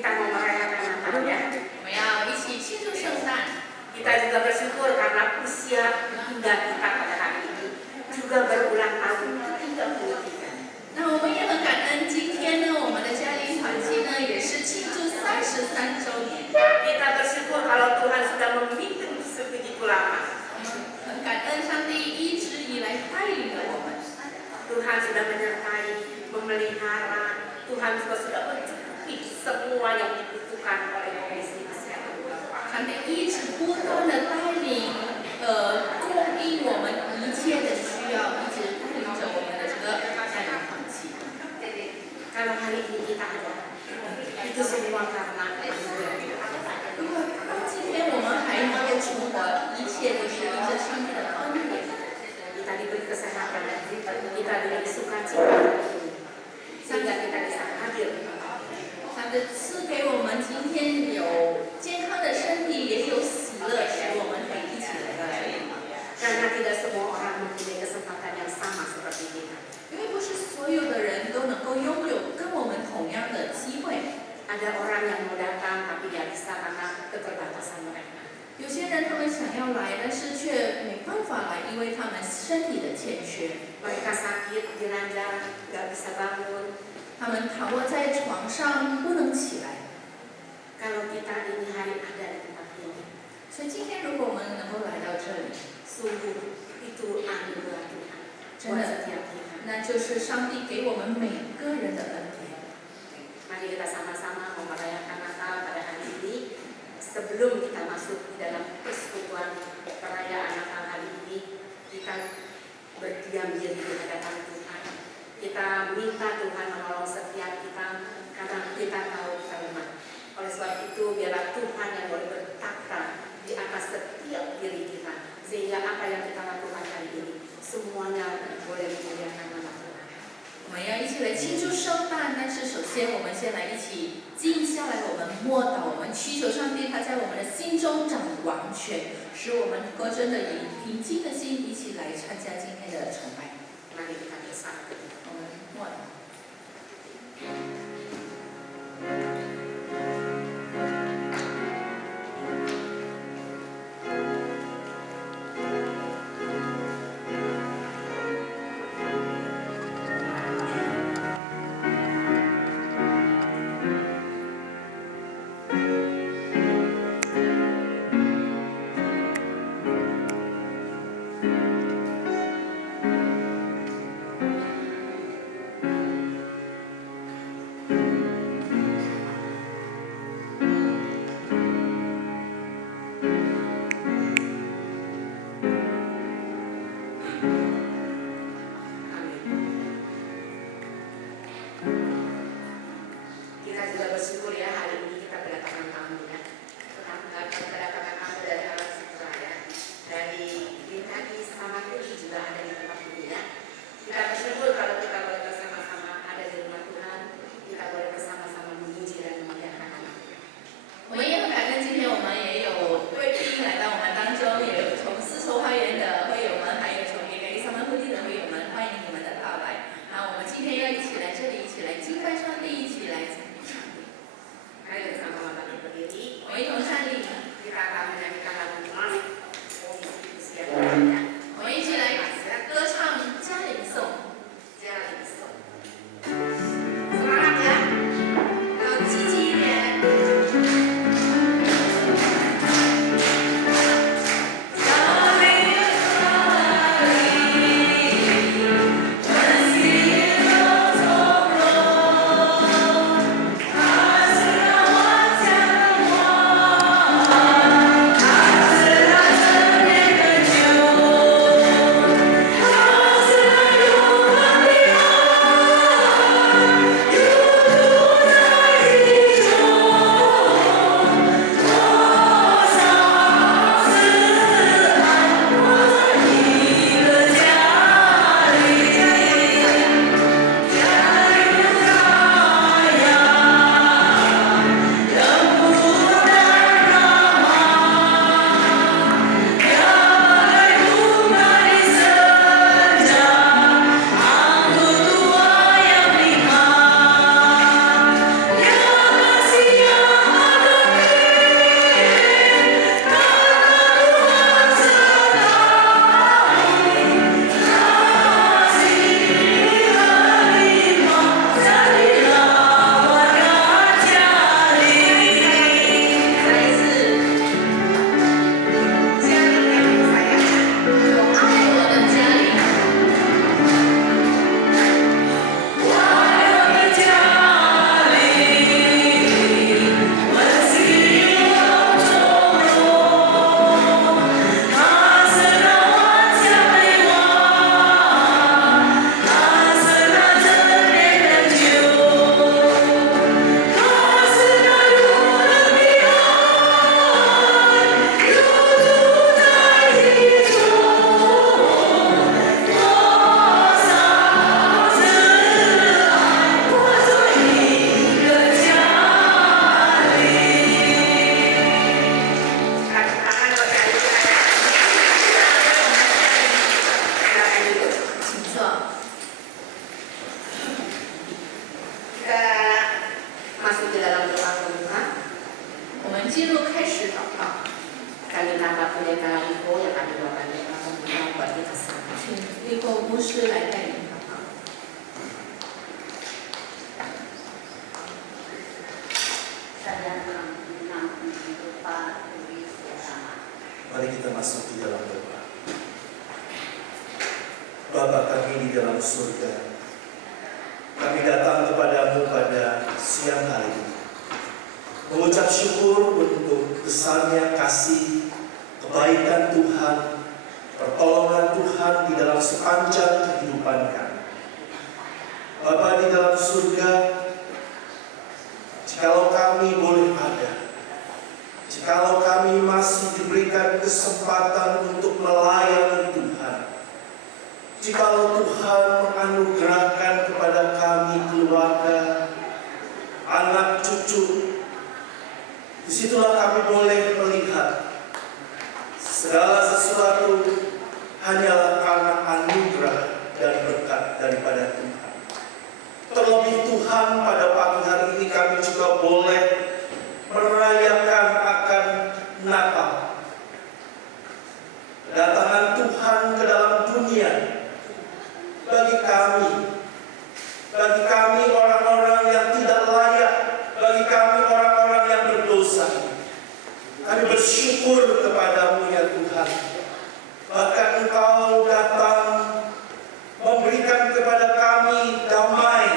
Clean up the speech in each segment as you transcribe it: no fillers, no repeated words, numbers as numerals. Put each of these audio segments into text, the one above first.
kita mau merayakan Natal ya. 我们要一起庆祝圣诞。 Kita juga bersyukur karena usia hingga kita pada hari ini juga berulang tahun ke-33. 那我们也很感恩，今天呢，我们的家庭团契呢也是庆祝33周年。 Kita bersyukur kalau Tuhan sudah memimpin sebegitu lama. 很感恩上帝一直以来带领着我们。 Tuhan sudah menyertai, memelihara. Tuhan juga sudah mencukupi semua yang dibutuhkan oleh Komisi Kesehatan Bapak. 上帝一直不断的带领，供应我们一切的需要，一直带领着我们的这个家庭团契。 Kalau hari ini kita ada, itu semua karena anugerah Tuhan. 如果到今天我们还能够存活，一切都是因着上帝的恩典。 Kita diberi kesehatan, kita diberi sukacita, sehingga kita bisa hadir. 上帝赐给我们今天有健康的身体，也有喜乐，使我们可以一起来到这里。 Karena tidak semua orang mempunyai kesempatan yang sama seperti kita. 因为不是所有的人都能够拥有跟我们同样的机会。 Ada orang yang mau datang tapi tidak bisa karena keterbatasan mereka. 有些人他们想要来，但是却没办法来，因为他们身体的欠缺。 Mereka sakit, diranjang, nggak bisa bangun. 他们躺卧在床上不能起来。 Kalau kita ini hari ada di tempat ini, 所以今天如果我们能够来到这里， sungguh itu anugerah Tuhan 真 buat 的， setiap kita. 那就是上帝给我们每个人的恩典。 Mari kita sama-sama merayakan Natal pada hari ini. Sebelum kita masuk di dalam persekutuan perayaan Natal hari ini, kita berdiam diri di hadapan Tuhan. Kita minta Tuhan menolong setiap kita karena kita tahu kita lemah. Oleh sebab itu biarlah Tuhan yang boleh bertata di atas setiap diri kita, sehingga apa yang kita lakukan hari ini semuanya boleh memuliakan nama Tuhan. 我们要一起来庆祝圣诞，但是首先我们先来一起静下来，我们默祷，我们祈求上帝他在我们的心中掌王权，使我们能够真的以平静的心一起来参加今天的崇拜。 Mari kita bersatu. 我们默祷。 Tuhan kita masuk di dalam doa pembuka. 我们进入开始祷告， Kami Bapak Pendeta Iko yang kami doakan doa pembuka buat kita semua. 请立后牧师来带领祷告。 Saya menang berupa tulis bersama. Mari kita masuk di dalam doa. Bapa kami di dalam surga, kami datang kepadamu pada siang hari ini, mengucap syukur untuk besarnya kasih, kebaikan Tuhan, pertolongan Tuhan di dalam sepanjang kehidupan kami. Bapa di dalam surga, jikalau kami boleh ada, jikalau kami masih diberikan kesempatan untuk melayani Tuhan, jikalau Tuhan menganugerahkan kepada kami keluarga, anak cucu, disitulah kami boleh melihat segala sesuatu hanyalah karena anugerah dan berkat daripada Tuhan. Terlebih Tuhan, pada pagi hari ini kami juga boleh merayakan akan Natal. Kedatangan Tuhan ke dalam dunia bagi kami orang-orang yang tidak layak, bagi kami orang-orang yang berdosa. Kami bersyukur kepadamu ya Tuhan. Bahkan Engkau datang memberikan kepada kami damai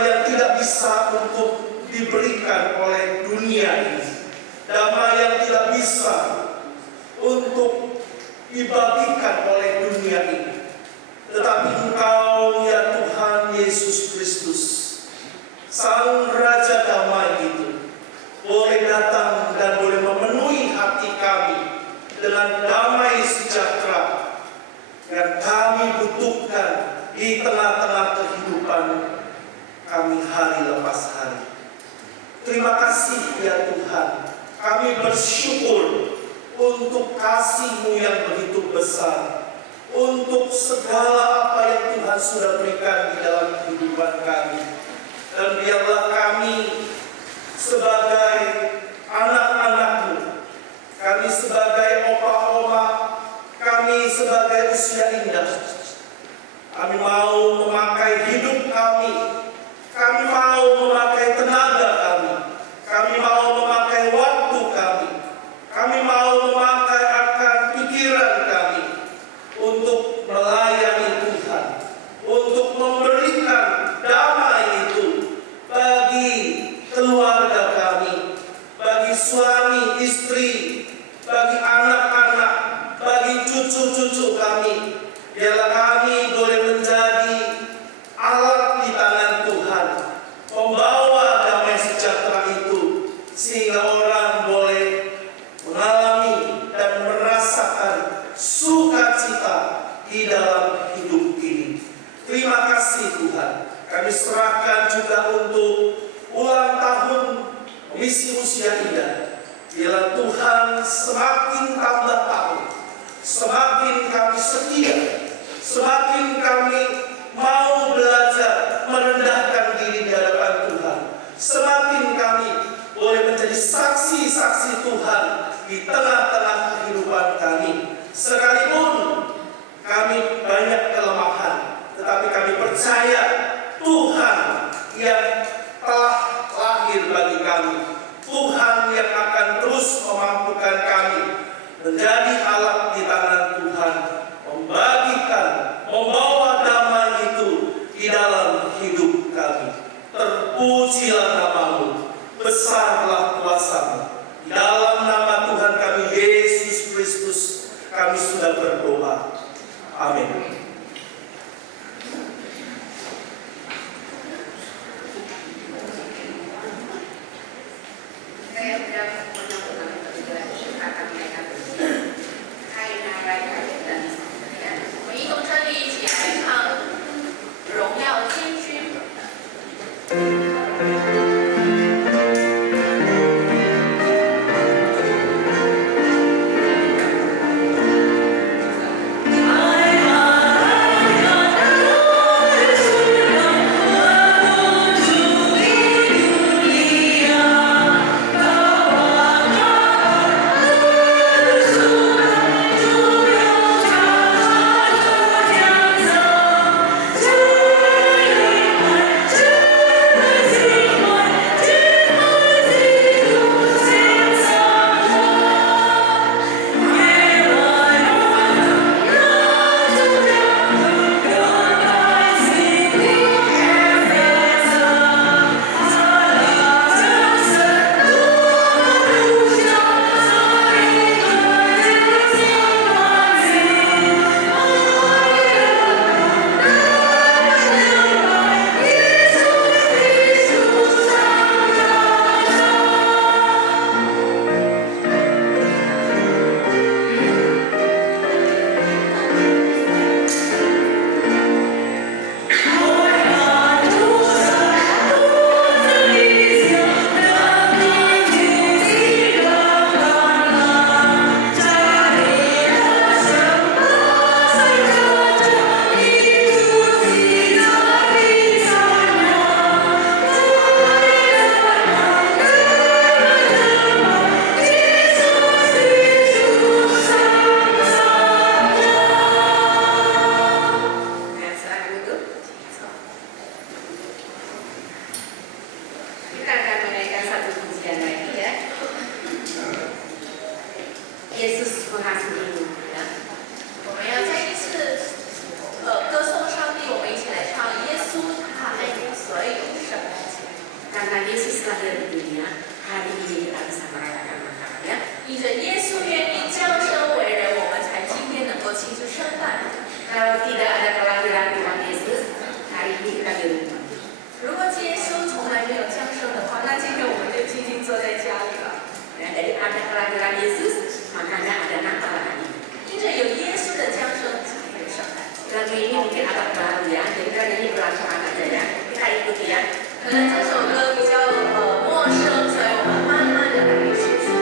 yang tidak bisa untuk diberikan oleh dunia ini, damai yang tidak bisa untuk dibagikan oleh dunia ini. Tetapi Engkau ya Tuhan Yesus Kristus, Sang Raja Damai itu, boleh datang dan boleh memenuhi hati kami dengan damai sejahtera yang kami butuhkan di tengah-tengah kehidupan kami hari lepas hari. Terima kasih ya Tuhan, kami bersyukur untuk kasih-Mu yang begitu besar, untuk segala apa yang Tuhan sudah berikan di dalam kehidupan kami. Dan biarlah kami sebagai anak-anak-Mu, kami sebagai opa-oma, kami sebagai usia indah, kami mau memakai hidup kami mau memakai tenaga kami mau memakai waktu kami mau memakai akan pikiran kami untuk melayani Tuhan, untuk memberikan damai itu bagi keluarga kami, bagi suami, istri, bagi anak-anak, bagi cucu-cucu kami. Biarlah kami boleh menjadi alat di tangan Tuhan, membawa damai sejahtera itu, sehingga orang boleh mengalami dan merasakan sukacita di dalam hidup ini. Terima kasih Tuhan. Kami serahkan juga untuk ulang tahun misi usia indah. Biarlah Tuhan semakin tambah tahun, semakin kami setia, semakin kami mau belajar merendahkan diri di hadapan Tuhan, semakin kami boleh menjadi saksi-saksi Tuhan di tengah-tengah kehidupan kami. Sekalipun kami banyak kelemahan, tetapi kami percaya Tuhan yang telah lahir bagi kami, Tuhan yang akan terus memampukan kami menjadi alat di tangan Tuhan, membawa damai itu di dalam hidup kami. Terpujilah nama-Mu, besarlah kuasa-Mu. Di dalam nama Tuhan kami Yesus Kristus kami sudah berdoa. Amin. Saya sudah mengulang terlebih lagi akan mereka berdiri. Hai Narai Hai dan 我们一同站立，一起来唱《荣耀天君》。Kita akan menaikkan satu pujian lagi ya. Yesus mengasihimu. Ya. 我们要再一次歌颂上帝，我们一起来唱耶稣他爱你，所以有圣诞节。 Karena Yesus lahir di dunia, hari ini kita bisa merayakan Natalnya. 因着耶稣愿意降生为人，我们才今天能够庆祝圣诞。 Kalau tidak ada kelahiran Tuhan Yesus, hari ini kita di rumah. 如果耶稣从来没有降生的话，那今天我们就静静坐在家里了。 Ya, jadi ada kelahiran Yesus, makanya ada Natal hari ini. 因着有耶稣的降生，才有圣诞节。 Lagu ini mungkin agak baru ya, jadi kita nyanyi pelan-pelan aja ya. Kita ikuti ya. 可能这首歌比较陌生，所以我们慢慢的来学习。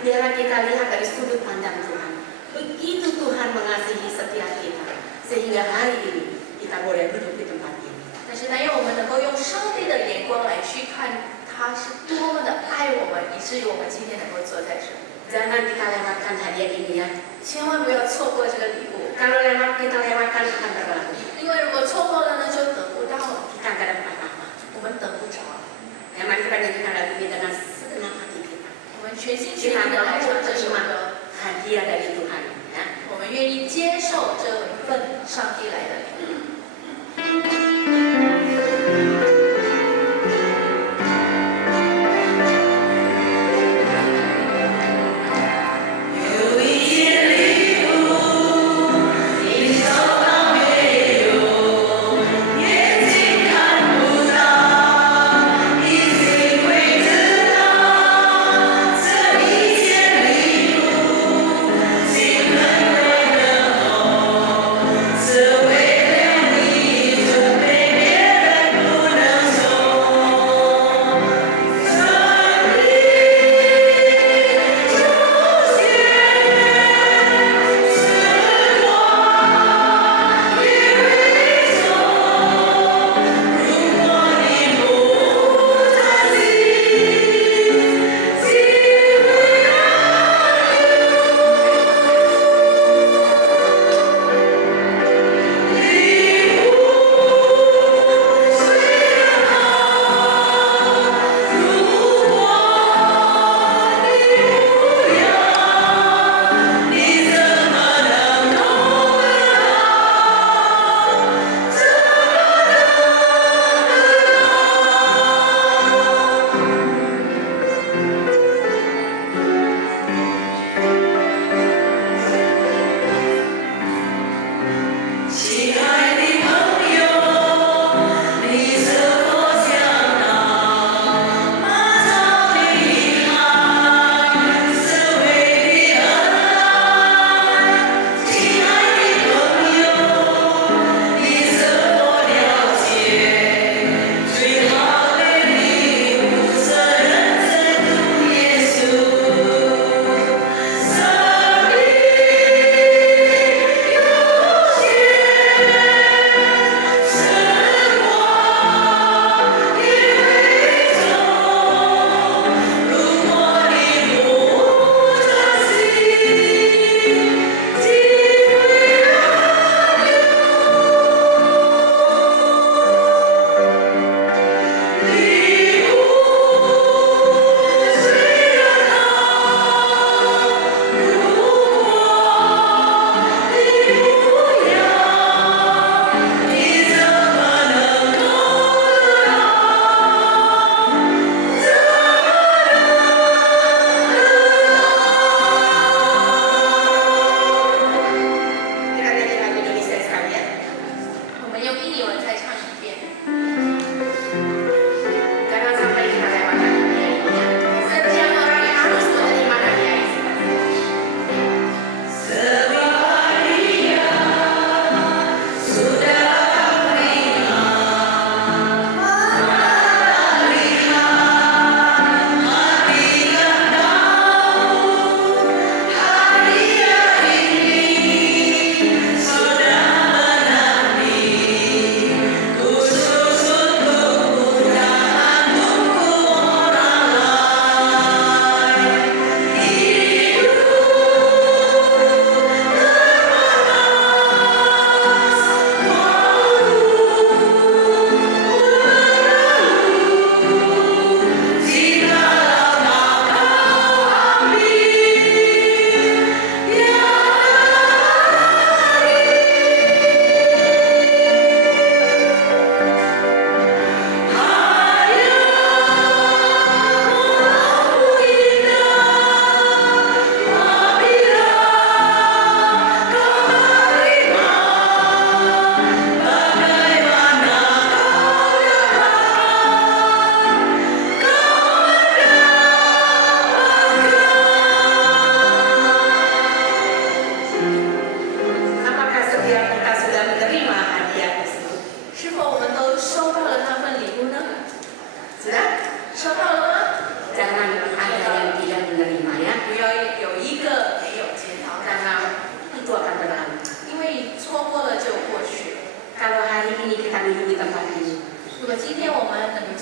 Biarlah kita lihat dari sudut pandang Tuhan. Begitu Tuhan mengasihi setiap kita, sehingga hari ini kita boleh duduk di tempat ini. 但是呢，让我们能够用上帝的眼光来去看他是多么的爱我们，以至于我们今天能够坐在这里。 Jangan kita lewatkan hadiah ini ya. 千万不要错过这个礼物， Kalau kita lewatkan akan berlalu. 因为如果错过了呢，就得不到了， Kita akan dapat apa-apa. 我们得不着。 Ya, mari kita nyanyikan lagu ini dengan segenap hati kita. 我们全心全意的来唱这首歌。 Hari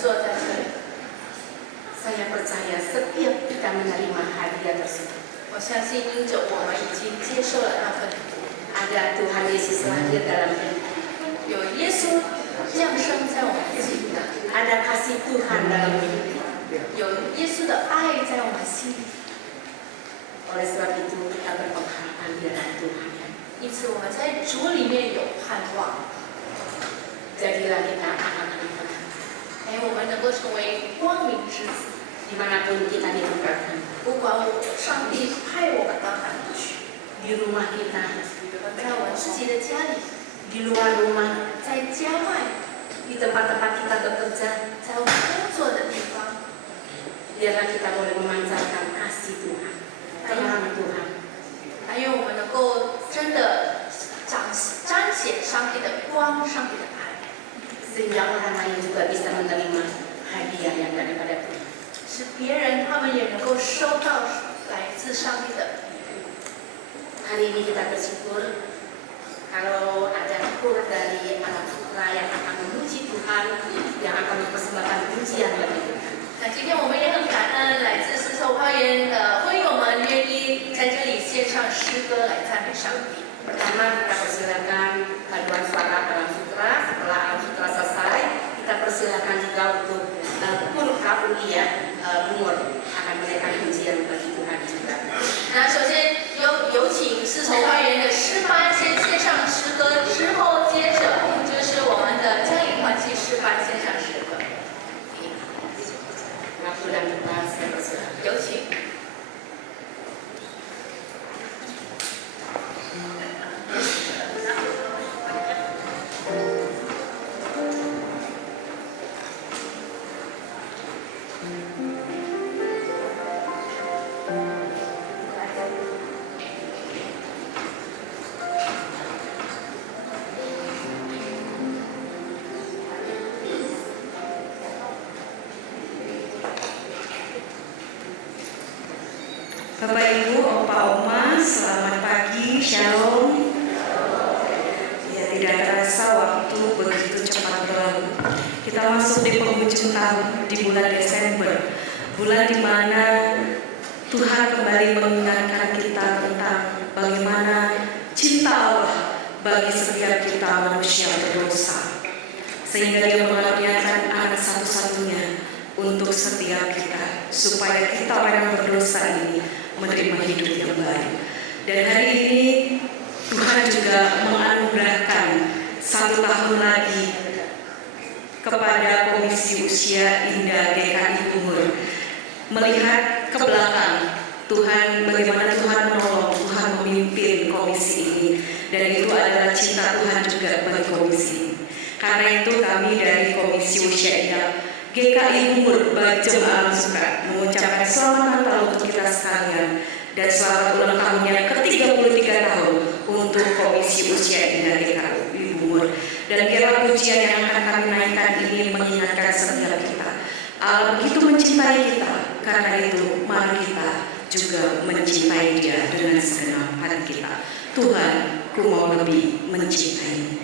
坐在这里。 Saya percaya setiap kita menerima hadiah tersebut, 我相信，因着我们已经接受了那份礼物， ada Tuhan Yesus lahir dalam hidup, 有耶稣降生在我们的心里， ada kasih Tuhan dalam hidup kita. 有耶稣的爱在我们心里。 Oleh sebab itu kita berpengharapan di dalam Tuhan. 因此，我们在主里面有盼望， Jadilah kita anak-anak Tuhan. 我们能够成为光明之子。 Dimanapun kita ditempatkan, 不管上帝派我们到哪里去， di rumah kita, 在我们自己的家里， di luar rumah, 在家外， di tempat-tempat kita bekerja, 在我们工作的地方， biarlah kita boleh memancarkan kasih Tuhan, terang Tuhan. 但愿我们能够真的彰显上帝的光，上帝的爱， Sehingga orang lain juga bisa menerima hadiah yang daripada Tuhan. 使别人他们也能够收到来自上帝的礼物。 Hari ini kita bersyukur kalau ada kur dari anak putra yang akan memuji Tuhan, yang akan mempersembahkan pujian bagi Tuhan. 那今天我们也很感恩来自四凑花园的会友们愿意在这里献上诗歌来赞美上帝。 Pertama kita persilakan paduan suara dalam sutra. Setelah alam sutra selesai, kita persilakan juga untuk kur kaulia umur akan menaikkan pujian bagi Tuhan juga. 那首先有请四筹花园的诗班先献上诗歌，之后接着就是我们的江影团契诗班献上诗歌。 Waktu dan tempat saya persilakan. 有请。 Bapak Ibu, Opa Oma, selamat pagi, Shalom. Ya, tidak terasa waktu begitu cepat berlalu. Kita masuk di penghujung tahun di bulan Desember, bulan di mana Tuhan kembali mengingatkan kita tentang bagaimana cinta Allah bagi setiap kita manusia berdosa, sehingga Dia mengaruniakan anak satu-satunya untuk setiap kita, supaya kita orang berdosa ini menerima hidup yang baik. Dan hari ini Tuhan juga menganugerahkan 1 tahun lagi kepada Komisi Usia Indah GKI Umur. Melihat ke belakang, bagaimana Tuhan menolong, Tuhan memimpin komisi ini, dan itu adalah cinta Tuhan juga bagi komisi ini. Karena itu kami dari Komisi Usia Indah GKI Umur Bajeng Alam Sutra mengucapkan selamat Natal untuk kita sekalian dan selamat ulang tahun yang ke-33 tahun untuk Komisi Usia Indah GKI Umur. Dan biarlah pujian yang akan kami naikkan ini mengingatkan setiap kita, Allah begitu mencintai kita, karena itu mari kita juga mencintai Dia dengan segenap hati kita. Tuhan, ku mau lebih mencintai.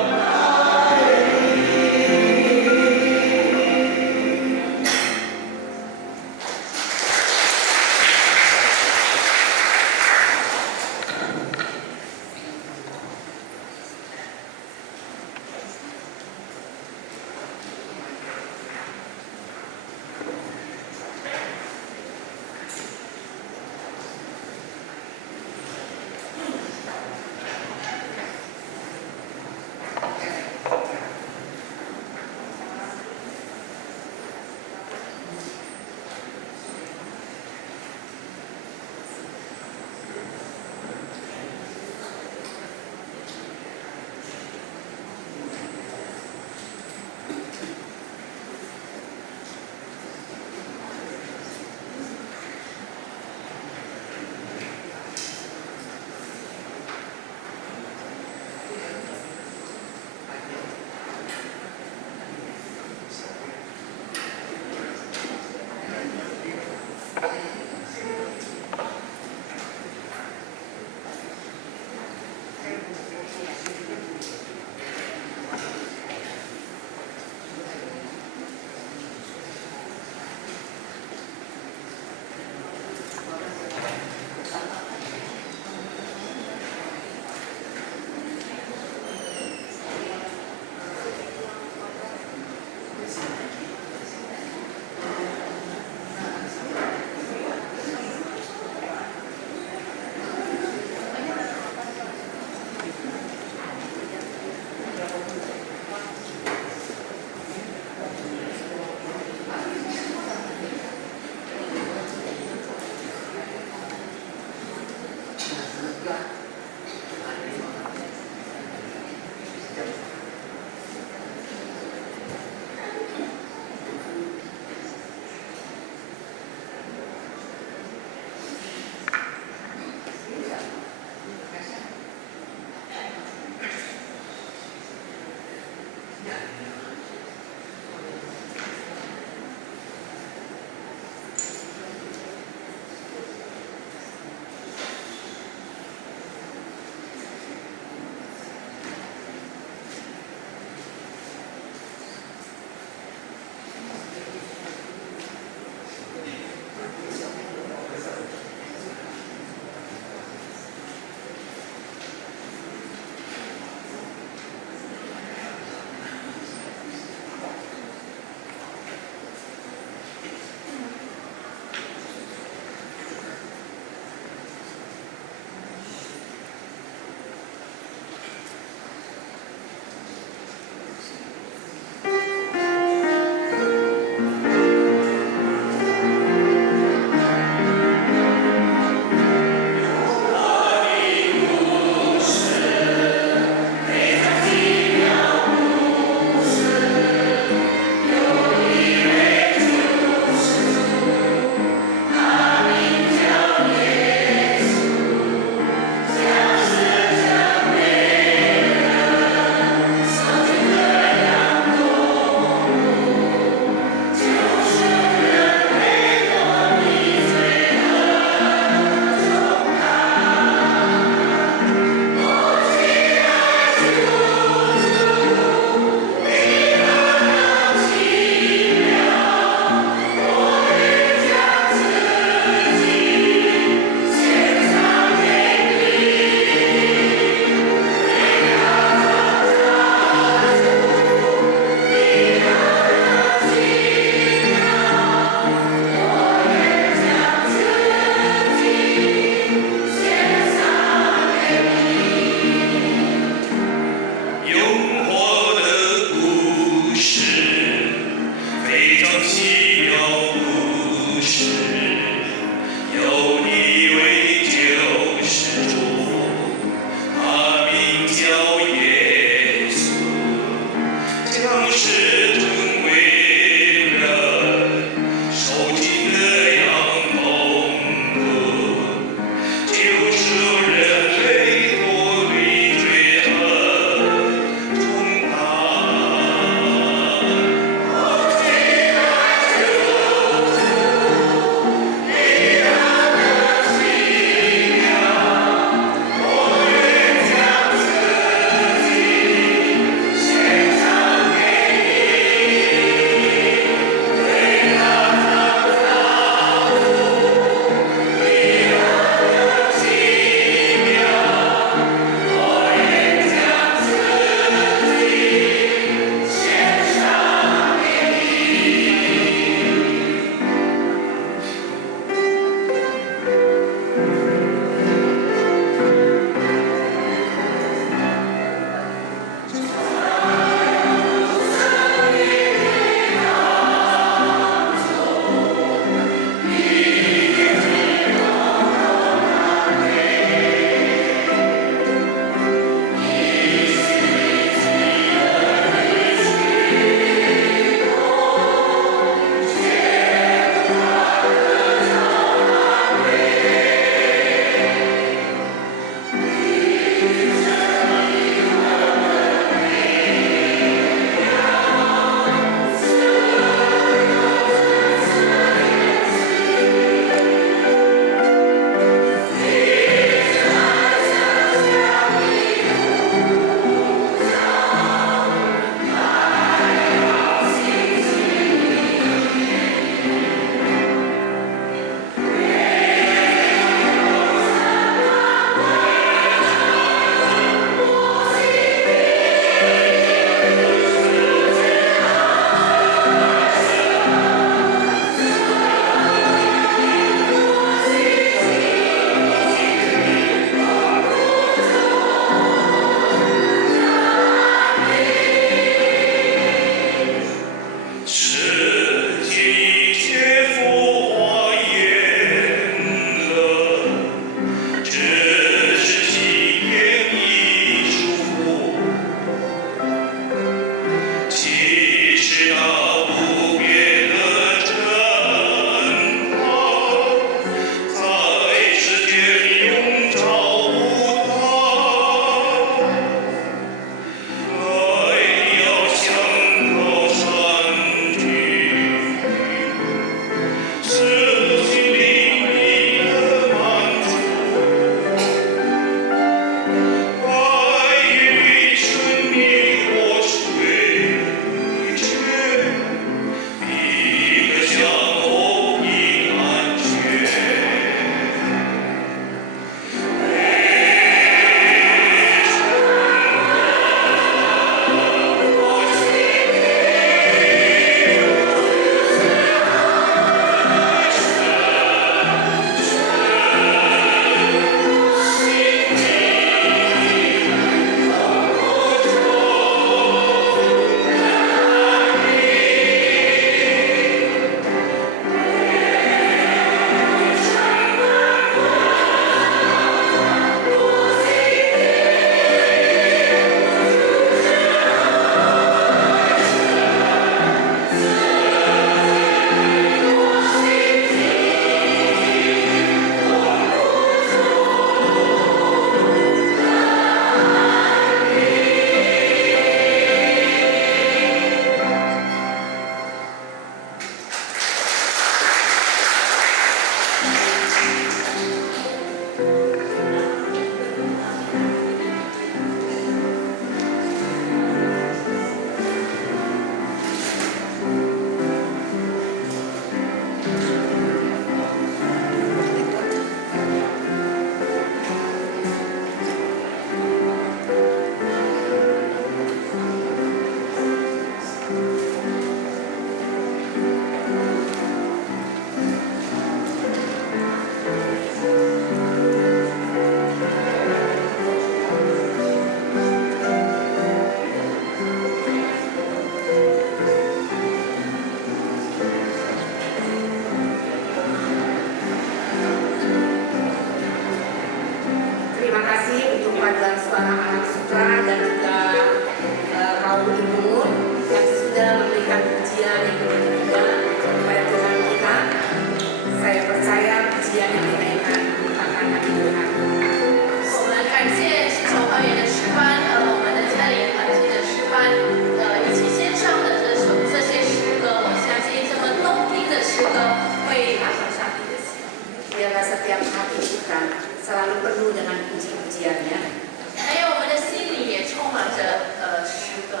setiap hati kita selalu penuh dengan puji-pujiannya. 还有我们的心里也充满着诗歌，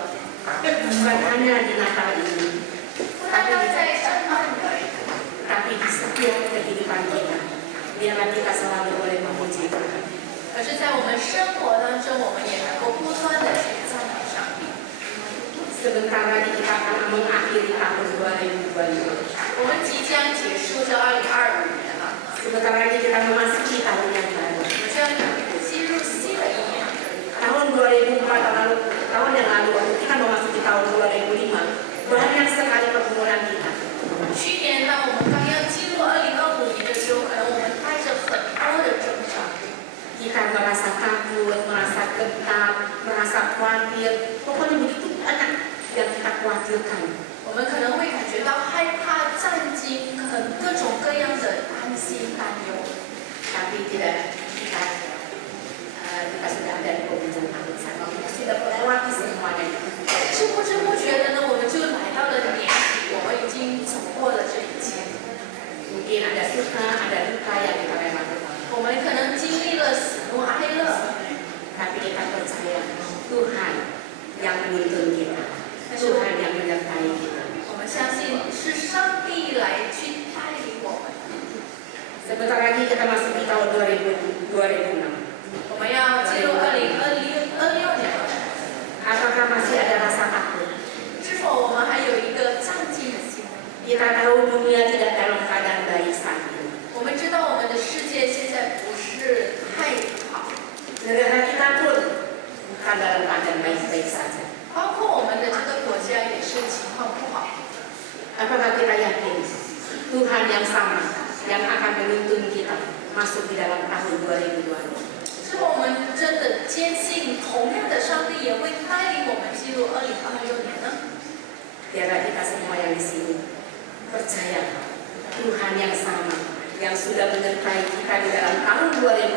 Bukan hanya di Natal ini, 不单单在圣诞而已， tapi di setiap kehidupan kita. Biarlah kita selalu boleh memuji Tuhan. 而是在我们生活当中，我们也能够不断的去赞美上帝。 Sebentar lagi kita akan mengakhiri tahun 2025. 我们即将结束这2025年了， Sebentar lagi kita memasuki tahun yang baru. 我们将进入新的一年。 Tahun 2004 tahun yang lalu kita memasuki tahun 2005. Banyak sekali pergumulan kita. 去年当我们刚要进入2025年的时候，可能我们带着很多的挣扎， Kita merasa takut, merasa gentar, merasa khawatir. Pokoknya begitu banyak yang kita khawatirkan. 我们可能会感觉到害怕、战惊，各种各样的担心、担忧。 Tapi tidak, kita sudah ada di penghujung tahun sama. Kita sudah melewati semuanya. 但是不知不觉的呢，我们就来到了年底，我们已经走过了这一切。 Mungkin ada suka, ada duka yang kita lewati. 我们可能经历了喜怒哀乐， Tapi kita percaya Tuhan yang menuntun kita, Tuhan yang menyertai kita. 我们相信是上帝来去带领我们。 Sebentar lagi kita masuk di tahun 2006. 我们要进入2026年了， Apakah masih ada rasa takut? 是否我们还有一个战兢的心？ Kita tahu dunia tidak dalam keadaan baik saat ini. 我们知道我们的世界现在不是太好， Negara kita pun bukan dalam keadaan baik-baik saja. 包括我们的这个国家也是情况不好。 Apakah kita yakin Tuhan yang sama yang akan menuntun kita masuk di dalam tahun 2020? 是否我们真的坚信同样的上帝也会带领我们进入2026年呢？ Biarlah kita semua yang di sini percaya Tuhan yang sama yang sudah menyertai kita di dalam tahun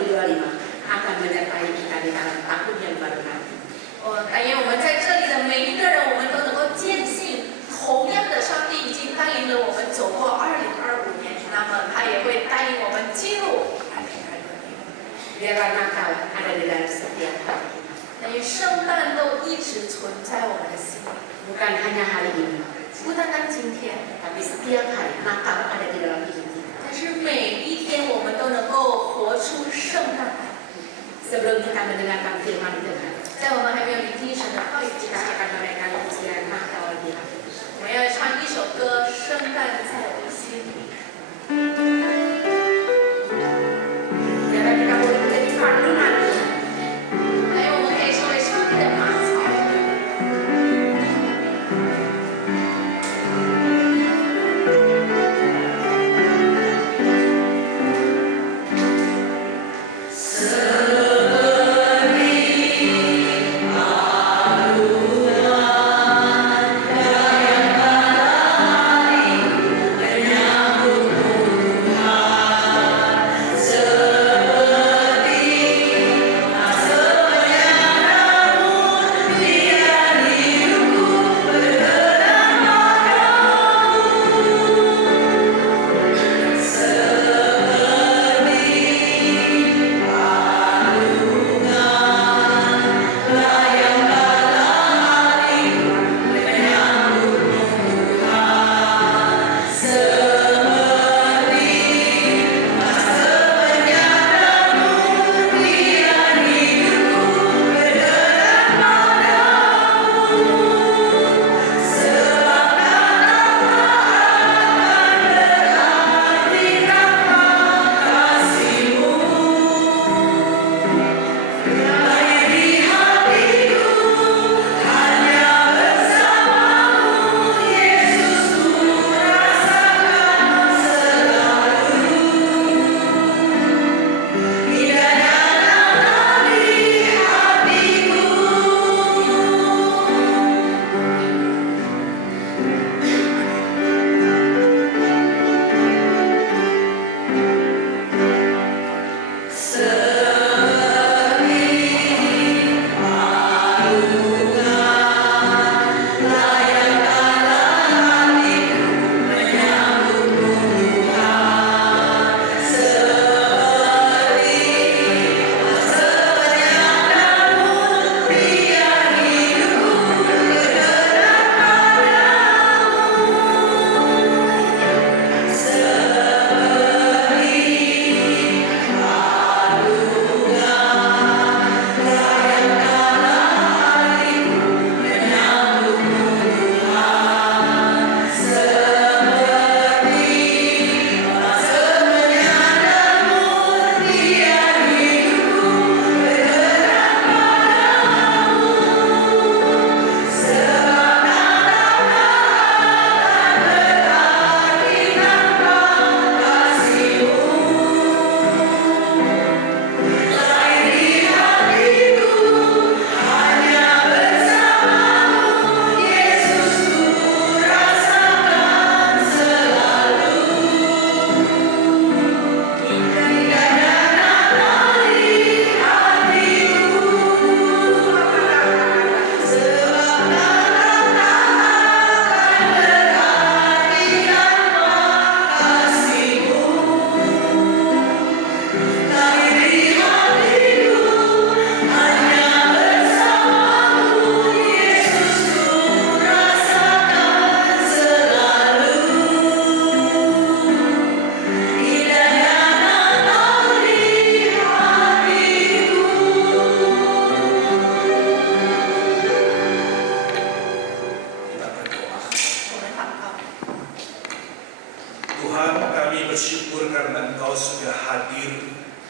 2025 akan menyertai kita di dalam tahun yang baru nanti. 但愿我们在这里的每一个人，我们都能够坚信，同样的上帝已经带领了我们走过2025年，那么他也会带领我们进入2026年。 Biarlah Natal ada di dalam setiap hati kita. 但愿圣诞都一直存在我们的心里， Bukan hanya hari ini, 不单单今天， tapi setiap hari Natal ada di dalam hidup kita. 但是每一天我们都能够活出圣诞。 Sebelum kita mendengarkan firman Tuhan, 在我们还没有聆听神的话语之 kita 前， akan menaikkan pujian Natal di hati. 我们要唱一首歌《圣诞在我的心里》。 Biarlah kita boleh menjadi panduan Tuhan. 还有，我们可以成为上帝的马槽。 Menyambut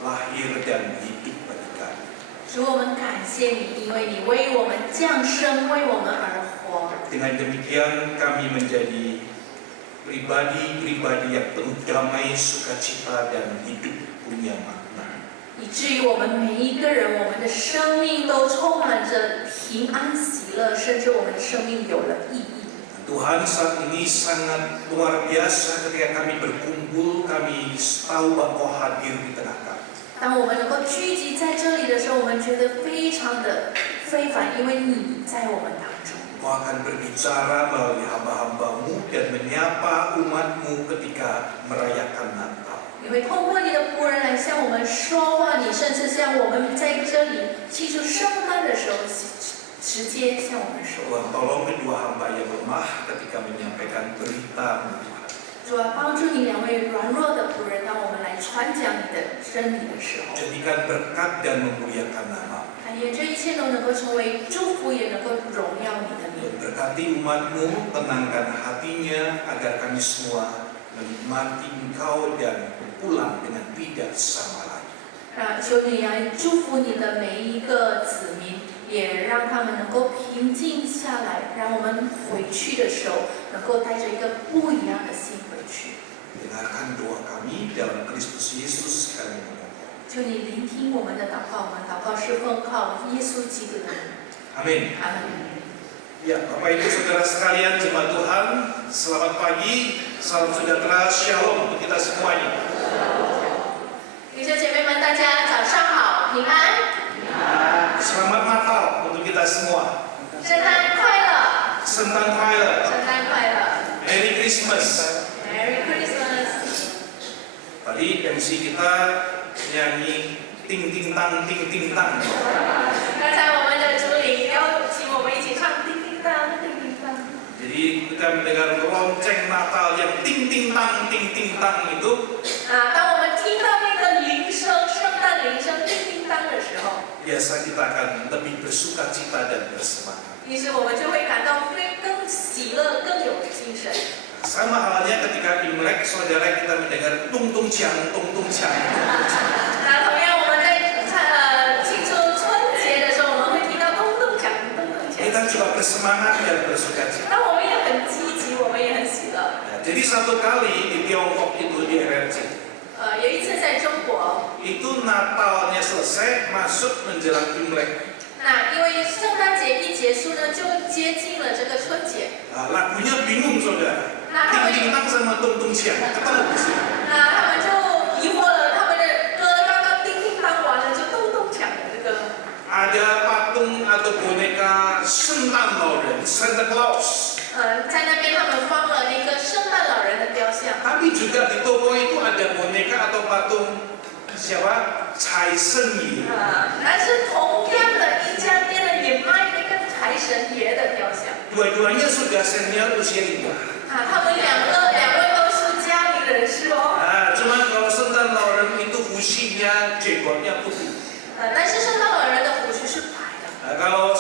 lahir dan hidup bagi kami. 主，我们感谢你，因为你为我们降生，为我们而活。 Dengan demikian kami menjadi pribadi-pribadi yang penuh damai, sukacita dan hidup punya makna. 以至于我们每一个人，我们的生命都充满着平安喜乐，甚至我们的生命有了意义。 Tuhan saat ini sangat luar biasa ketika kami berkumpul, kami tahu bahwa Kau hadir di tengah kami. 当我们能够聚集在这里的时候，我们觉得非常的非凡，因为你在我们当中。 Kau akan berbicara melalui hamba-hambamu dan menyapa umatmu ketika merayakan Natal. 你会透过你的仆人来向我们说话，你甚至像我们在这里庆祝圣诞的时候，直接向我们说。 Tuhan tolong kedua hamba yang lemah ketika menyampaikan berita Tuhan. 主啊，帮助你两位软弱的仆人，当我们来传讲你的真理的时候， Jadikan berkat dan memuliakan nama. 但愿这一切都能够成为祝福，也能够荣耀你的名。 Berkati umatmu, tenangkan hatinya agar kami semua menikmati Engkau dan pulang dengan tidak sama lagi. 求你来祝福你的每一个子民，也让他们能够平静下来，让我们回去的时候能够带着一个不一样的心回去。 Dengarkan doa kami dalam Kristus Yesus kami memohon. 求你聆听我们的祷告，我们祷告是奉靠耶稣基督的名。 Amin. 阿门。 Ya, Bapak Ibu Saudara sekalian, jemaat Tuhan, selamat pagi, salam sejahtera, shalom untuk kita semuanya. 弟兄姐妹们，大家早上好，平安， Selamat Natal untuk kita semua. 圣诞快乐， Sentan Pilot, 圣诞快乐 Merry Christmas. ，Merry Christmas。 Tadi MC kita nyanyi ting ting tang ting ting tang. 刚才我们的主领邀请我们一起唱叮叮当，叮叮当。 Jadi kita mendengar lonceng Natal yang ting ting tang itu, 当我们听到那个铃声，圣诞铃声叮叮当的时候， biasa kita akan lebih bersuka cita dan bersemangat. 于是我们就会感到更喜乐，更有精神。 Sama halnya ketika Imlek, saudara kita mendengar tung tung ciang, tung tung ciang, tung tung ciang. 那同样我们在庆祝春节的时候，我们会听到咚咚锵，咚咚锵。 Kita juga bersemangat dan bersuka cita. 那我们也很积极，我们也很喜乐。 Nah, jadi satu kali di Tiongkok itu di RRC, 有一次在中国， itu Natalnya selesai, masuk menjelang Imlek. 那因为圣诞节一结束呢，就接近了这个春节。 Nah, lagunya bingung saudara. Nah, Ting ting tang sama tung tung ciang ketemu di sini. 那他们就疑惑了，他们的歌刚刚叮叮当完了，就咚咚锵的这个。 Ada patung atau boneka Sentan Lauren, Santa Claus. 在那边他们放了那个圣诞老人的雕像。 Tapi juga di toko itu ada boneka atau patung siapa? Cai Seng Yi. 但是同样的一家店呢，也卖那个财神爷的雕像。 Dua-duanya sudah senior usia 5. 他们两位都是家里人士哦。 Nah, cuman kalau Sentan Lauren itu fusinya jenggotnya putih. 但是圣诞老人的胡须是白的， Nah, kalau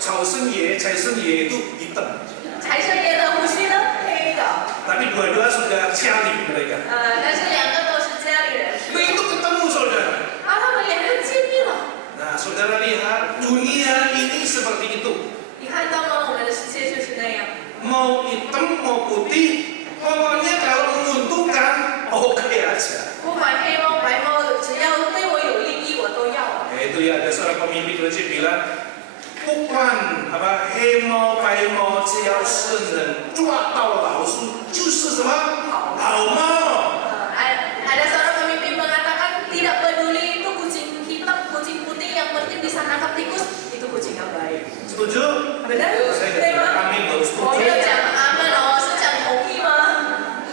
Cai Seng Yi itu hitam. 财神爷的胡须呢黑的。 Tapi dua-dua sudah cialik mereka. 但是两个都是家里人士。 Itu ketemu saudara. 他们两个见面了。 Nah, saudara lihat dunia ini seperti itu. 你看到吗？我们的世界就是那样。 Mau hitam mau putih, pokoknya kalau menguntungkan oke aja. 不管黑猫白猫的，只要对我有利益，我都要。 Itu ya ada seorang pemimpin masjid bilang, bukan apa 黑猫白猫，只要是能抓到老鼠就是什么好猫。 ada seorang pemimpin mengatakan tidak peduli itu kucing hitam, kucing putih, yang penting bisa nangkap tikus, itu kucing yang baik. Setuju? Benar? Saya tidak bilang amin loh, 我 setuju. 没有讲阿门哦，是讲同意吗？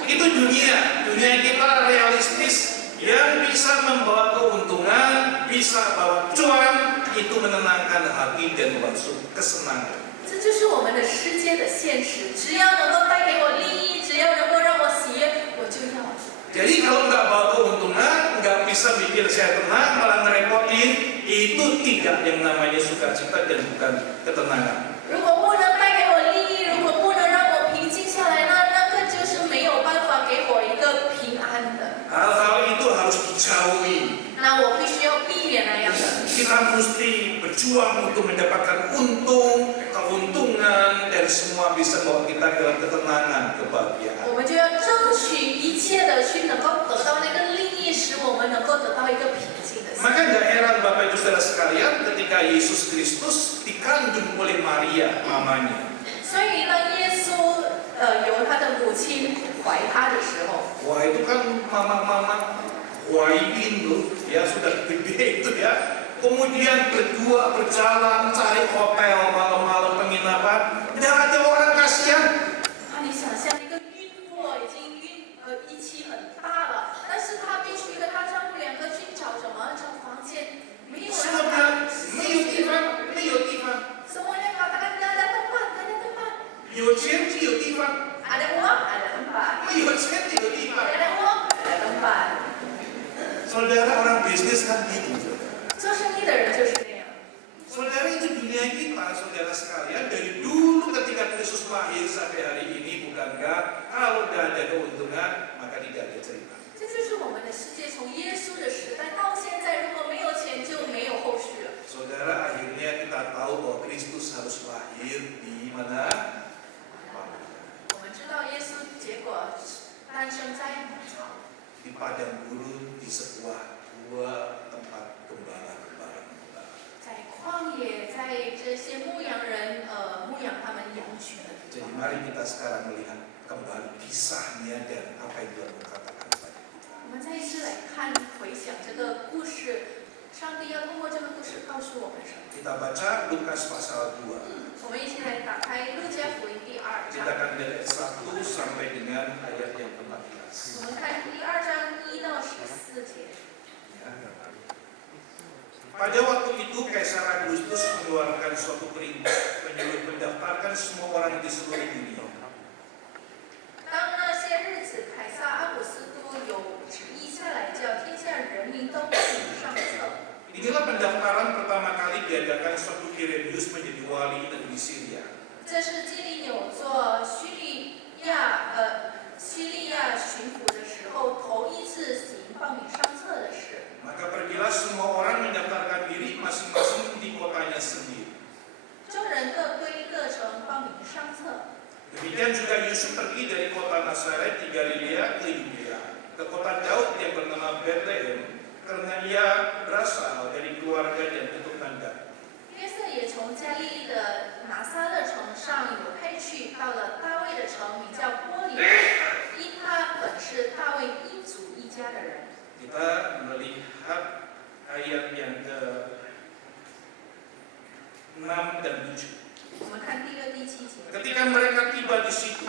Itu dunia kita realistis yang bisa membawa keuntungan, bisa bawa cuan, itu menenangkan hati dan masuk kesenangan. 这就是我们的世界的现实，只要能够带给我利益，只要能够让我喜悦，我就要。 Jadi kalau nggak bawa keuntungan, nggak bisa bikin saya tenang, malah ngerepotin, itu tidak yang namanya sukacita dan bukan ketenangan. 如果不能带给我利益，如果不能让我平静下来，那个就是没有办法给我一个平安的。 Hal-hal itu harus dijauhi. 那那我必须要避免那样的。 Kita mesti berjuang untuk mendapatkan keuntungan, dan semua bisa membawa kita ke dalam ketenangan, kebahagiaan. 我们就要争取一切的去能够得到那个利益，使我们能够得到一个平静的心。 Maka tidak heran Bapak Ibu Saudara sekalian ketika Yesus Kristus dikandung oleh Maria mamanya. 所以当耶稣由他的母亲怀他的时候， Wah itu kan mama-mama wain loh, ya sudah gede itu ya. Kemudian berdua berjalan cari hotel malam-malam penginapan, tidak ada orang kasihan. 你想象一个孕妇已经一期很大了，但是她必须跟她丈夫两个去找什么？找房间，没有 Semua 人。 bilang, "没有地方." Semuanya katakan tidak ada tempat, tidak ada tempat. 有钱就有地方， Ada uang, ada tempat. 没有钱就有地方。 Tidak ada uang, ada tempat. Saudara orang bisnis kan gitu. 做生意的人就是这样。 Saudara itu dunia kita, saudara sekalian, dari dulu ketika Kristus lahir sampai hari ini, bukankah kalau tidak ada keuntungan maka tidak ada cerita. 这就是我们的世界，从耶稣的时代到现在，如果没有钱就没有后续了。 Saudara, akhirnya kita tahu bahwa Kristus harus lahir di mana? 我们知道耶稣结果诞生在马槽， Di padang gurun, di sebuah gua tempat gembala-gembala. 在旷野，在这些牧羊人牧养他们羊群的地 Jadi 方。 mari kita sekarang melihat kembali kisahnya dan apa yang Tuhan mau katakan kepada kita. 我们再一次来看回想这个故事，上帝要通过这个故事告诉我们什么？ Kita baca Lukas pasal 2. 我们一起来打开路加福音第2 Kita 章， akan lihat ayat 1 sampai dengan ayat yang 14. 我们看第2章1到14节。 Pada waktu itu Kaisar Agustus mengeluarkan suatu perintah menyuruh mendaftarkan semua orang di seluruh dunia. 当那些日子，凯撒阿古斯都有旨意下来，叫天下人民都报名上册。 Inilah pendaftaran pertama kali diadakan suatu Quirinius menjadi wali negeri Syria. 这是基里纽做叙利亚巡抚的时候，头一次行报名上册的事。 Maka pergilah semua orang mendaftarkan diri masing-masing di kotanya sendiri. 众人各归各城报名上册。 Demikian juga Yusuf pergi dari kota Nazaret di Galilea ke Yudea, ke kota Daud yang bernama Bethlehem, karena ia berasal dari keluarga dan keturunan Daud. 约瑟也从加利利的拿撒勒城上有派去，到了大卫的城，名叫波里，因他本是大卫一族一家的人。 Kita melihat ayat yang ke-6 dan 7. 我们看第6、第7节。 Ketika mereka tiba di situ,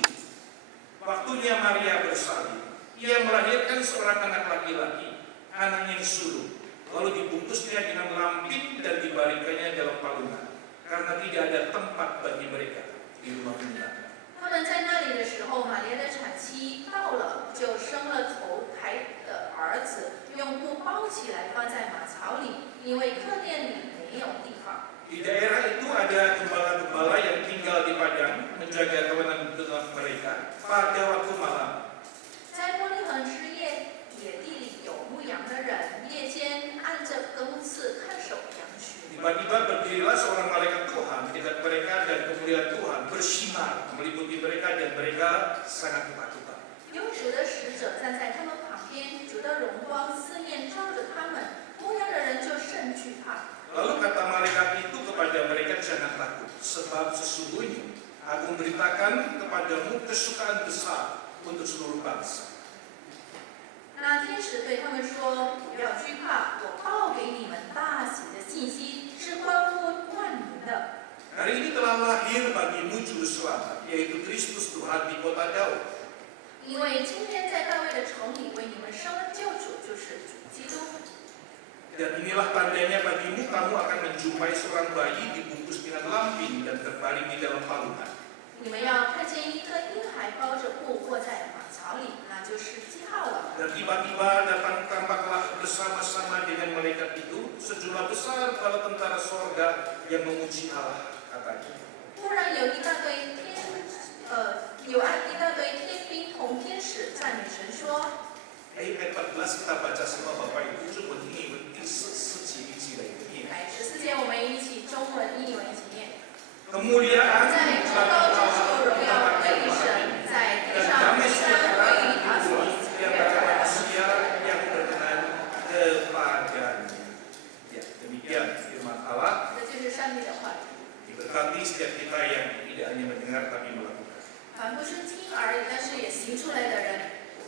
waktunya Maria bersalin. Ia melahirkan seorang anak laki-laki, anaknya yang sulung. Lalu dibungkusnya dengan lampin dan dibaringkannya dalam palungan, karena tidak ada tempat bagi mereka di rumah penginapan. 他们在那里的时候，玛利亚的产期到了，就生了头胎的儿子，用布包起来放在马槽里，因为客店里没有地方。 Di daerah itu ada gembala-gembala yang tinggal di padang menjaga kawanan dengan mereka pada waktu malam. 在伯利恒之野地里有牧羊的人，夜间按着更次看守羊群。 Tiba-tiba berdirilah seorang malaikat Tuhan di dekat mereka dan kemuliaan Tuhan bersinar meliputi mereka dan mereka sangat ketakutan. 有主的使者站在他们旁边，主的荣光四面照着他们，牧羊的人就甚惧怕。 Lalu kata malaikat itu kepada mereka, jangan takut, sebab sesungguhnya aku memberitakan kepadamu kesukaan besar untuk seluruh bangsa. 那天使对他们说：“不要惧怕，我报给你们大喜的信息，是关乎万民的。 Hari ini telah lahir bagimu juru selamat, yaitu Kristus Tuhan di kota Daud. 因为今天在大卫的城里为你们生了救主，就是主基督。 Dan inilah tandanya bagimu, kamu akan menjumpai seorang bayi dibungkus dengan lampin dan terbaring di dalam palungan. 你们要看见一个婴孩包着布卧在马槽里，那就是记号了。” Dan tiba-tiba tampaklah bersama-sama dengan malaikat itu sejumlah besar bala tentara sorga yang memuji Allah, katanya. 突然有一大堆天兵同天使赞美神说 Ayat 14 kita baca semua Bapak Ibu, coba ini setiap kita yang tidak hanya mendengar tapi melakukan. 凡不是听而已，但是也行出来的人，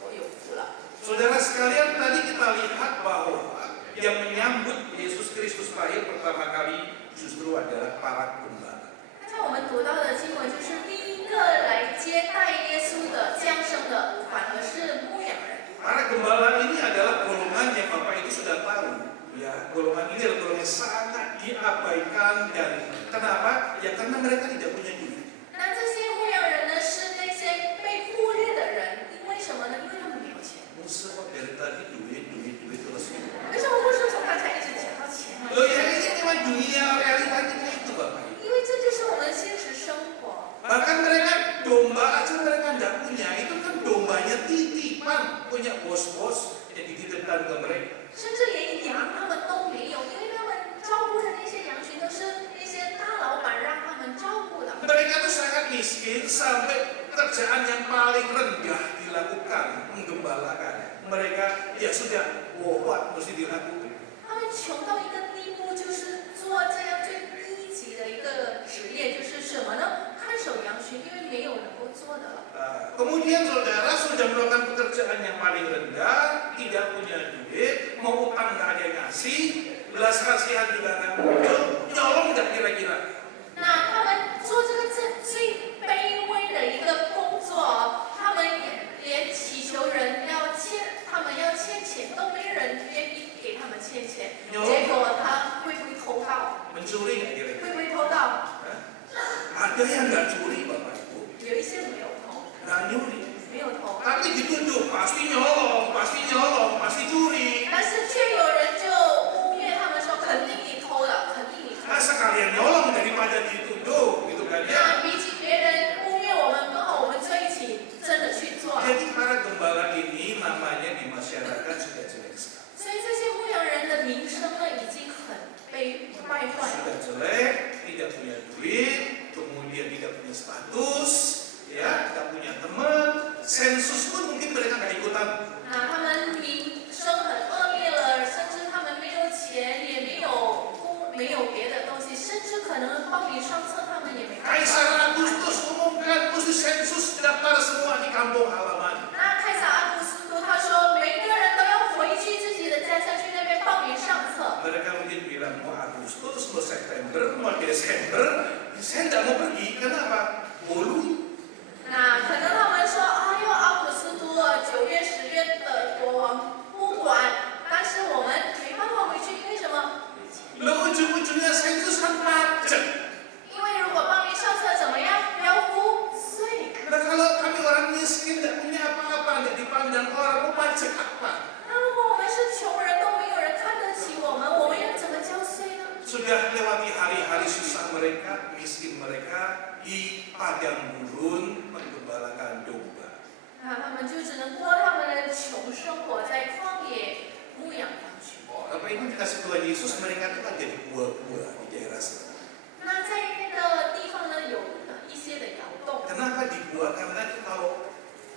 我有福了。 Saudara sekalian, tadi kita lihat bahwa yang menyambut Yesus Kristus lahir pertama kali justru adalah para gembala. 刚才我们读到的经文就是第一个来接待耶稣的降生的，反而是牧羊人。 Para gembala ini adalah golongan yang Bapak itu sudah tahu. Ya, golongan ini adalah golongan yang sangat diabaikan dan kenapa? Ya karena mereka tidak punya duit. 那这些牧羊人呢，是那些被忽略的人，因为什么呢？因为他们没有钱。 Musuh kok dari tadi duit terus. 为什么牧师从刚才一直讲到钱啊？ Loh ya ini memang dunia realita kita itu Bapak. 因为这就是我们现实生活。 Bahkan mereka domba aja mereka tidak punya. Itu kan dombanya titipan, punya bos-bos yang dititipkan ke mereka. 甚至连羊他们都没有，因为他们照顾的那些羊群都是那些大老板让他们照顾的。 Mereka itu sangat miskin sampai pekerjaan yang paling rendah dilakukan, menggembalakan. Mereka ya sudah what mesti dilakukan. 他们穷到一个地步，就是做这样最低级的一个职业，就是什么呢？看守羊群，因为没有能够做的了。 Kemudian saudara sudah melakukan pekerjaan yang paling rendah, tidak punya duit, mau utang nggak ada yang ngasih, belas kasihan juga nggak muncul, nyolong nggak kira-kira? 那他们做这个最卑微的一个工作，他们连祈求人要欠，他们要欠钱都没人愿意给他们欠钱，结果他会不会偷盗？ Mencuri nggak kira-kira? 会不会偷盗？ Ada yang nggak curi Bapak Ibu, 有一些没有偷， nggak nyuri. 没有偷， Tapi dituduh pasti nyolong, pasti curi. 但是却有人就污蔑他们说肯定你偷了，肯定你偷 Nah 了。 sekalian nyolong daripada dituduh, gitu kan ya. 那比起别人污蔑我们，更好我们就一起真的去做。 Jadi para gembala ini namanya di masyarakat sudah jelek sekali. 所以这些牧羊人的名声呢，已经很被败坏了。 Sudah jelek, tidak punya duit, kemudian tidak punya status, ya, tidak punya teman, sensus pun mungkin mereka nggak ikutan. 那他们名声很恶劣了，甚至他们没有钱，也没有别的东西，甚至可能报名上册他们也没办法。 Kaisar Agustus umumkan mesti sensus daftar semua di kampung halaman. 那凯撒阿古斯都他说，每个人都要回去自己的家乡去那边报名上册。 Mereka mungkin bilang mau Agustus, mau September, mau Desember, saya tidak mau pergi. Kenapa? Bolu. 那可能他们说，哎呦，奥古斯都9月、10月的国王不管，但是我们没办法回去，因为什么？ Lo ujung-ujungnya sensus kan pajak. 因为如果报名上册怎么样？要付税。 Nah kalau kami orang miskin tidak punya apa-apa, tidak dipandang orang, mau pajak apa? 那如果我们是穷人，都没有人看得起我们，我们要怎么交税呢？ Sudah lewati hari-hari susah mereka, miskin mereka di padang gurun menggembalakan domba. 那他们就只能过他们的穷生活，在旷野牧养羊群。 Apa ini dikasih Tuhan Yesus mereka itu kan jadi gua-gua di daerah sana. 那在那个地方呢，有一些的窑洞。 Kenapa di gua? Karena itu kalau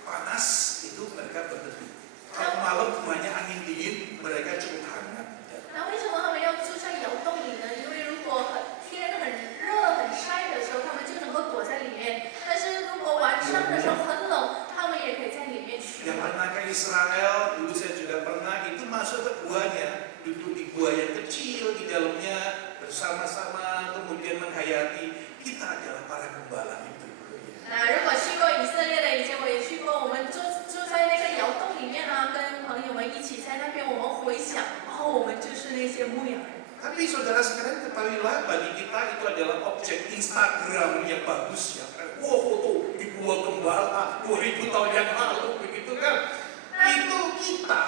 panas itu mereka berteduh. Kalau malam rumahnya angin dingin, mereka cukup hangat. 那为什么他们要住在窑洞里呢？因为如果天很热、很晒的时候，他们就能够躲在里面；但是如果晚上的时候很冷，他们也可以在里面取 Yang 暖。 pernah ke Israel, dulu saya juga pernah, itu masuk ke guanya, duduk di gua yang kecil di dalamnya, bersama-sama, kemudian menghayati, kita adalah para gembala itu. 那如果去过以色列的，以前我也去过，我们住在那个窑洞里面啊，跟朋友们一起在那边，我们回想，哦，我们就是那些牧羊人。 Tapi saudara sekalian ketahuilah bagi kita itu adalah objek Instagram yang bagus ya. Wah foto di gua gembala 2000 tahun yang lalu begitu kan. Itu kita.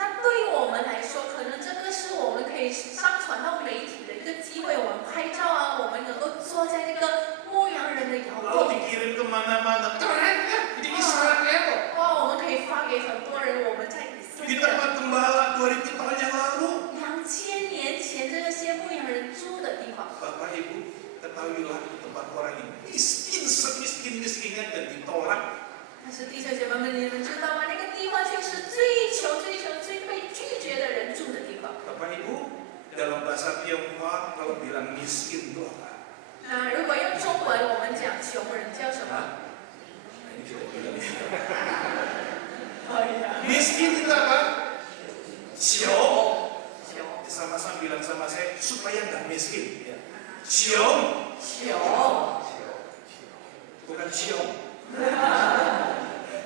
那对我们来说，可能这个是我们可以上传到媒体的一个机会。我们拍照啊，我们能够坐在那个牧羊人的窑 Lalu 洞， dikirim kemana-mana. Keren ya di Israel. 哇，我们可以发给很多人。我们在以色 Di 列， tempat gembala 2000 tahun yang lalu. 2000年前这些牧羊人住的地方。 Bapak Ibu ketahuilah itu tempat orang yang miskin semiskin-miskinnya dan ditolak. 但是弟兄姐妹们，你们知道吗？那个地方却是最穷、最被拒绝的人住的地方。 Bapak Ibu dalam bahasa Tionghoa kalau bilang miskin itu apa? 那那如果用中文我们讲穷人叫什么？ Ini kita bilang. 哎呀， Miskin itu apa? Ciong. 穷 Sama-sama bilang sama saya supaya nggak miskin. Ya. Ciong. 穷 Bukan ciong.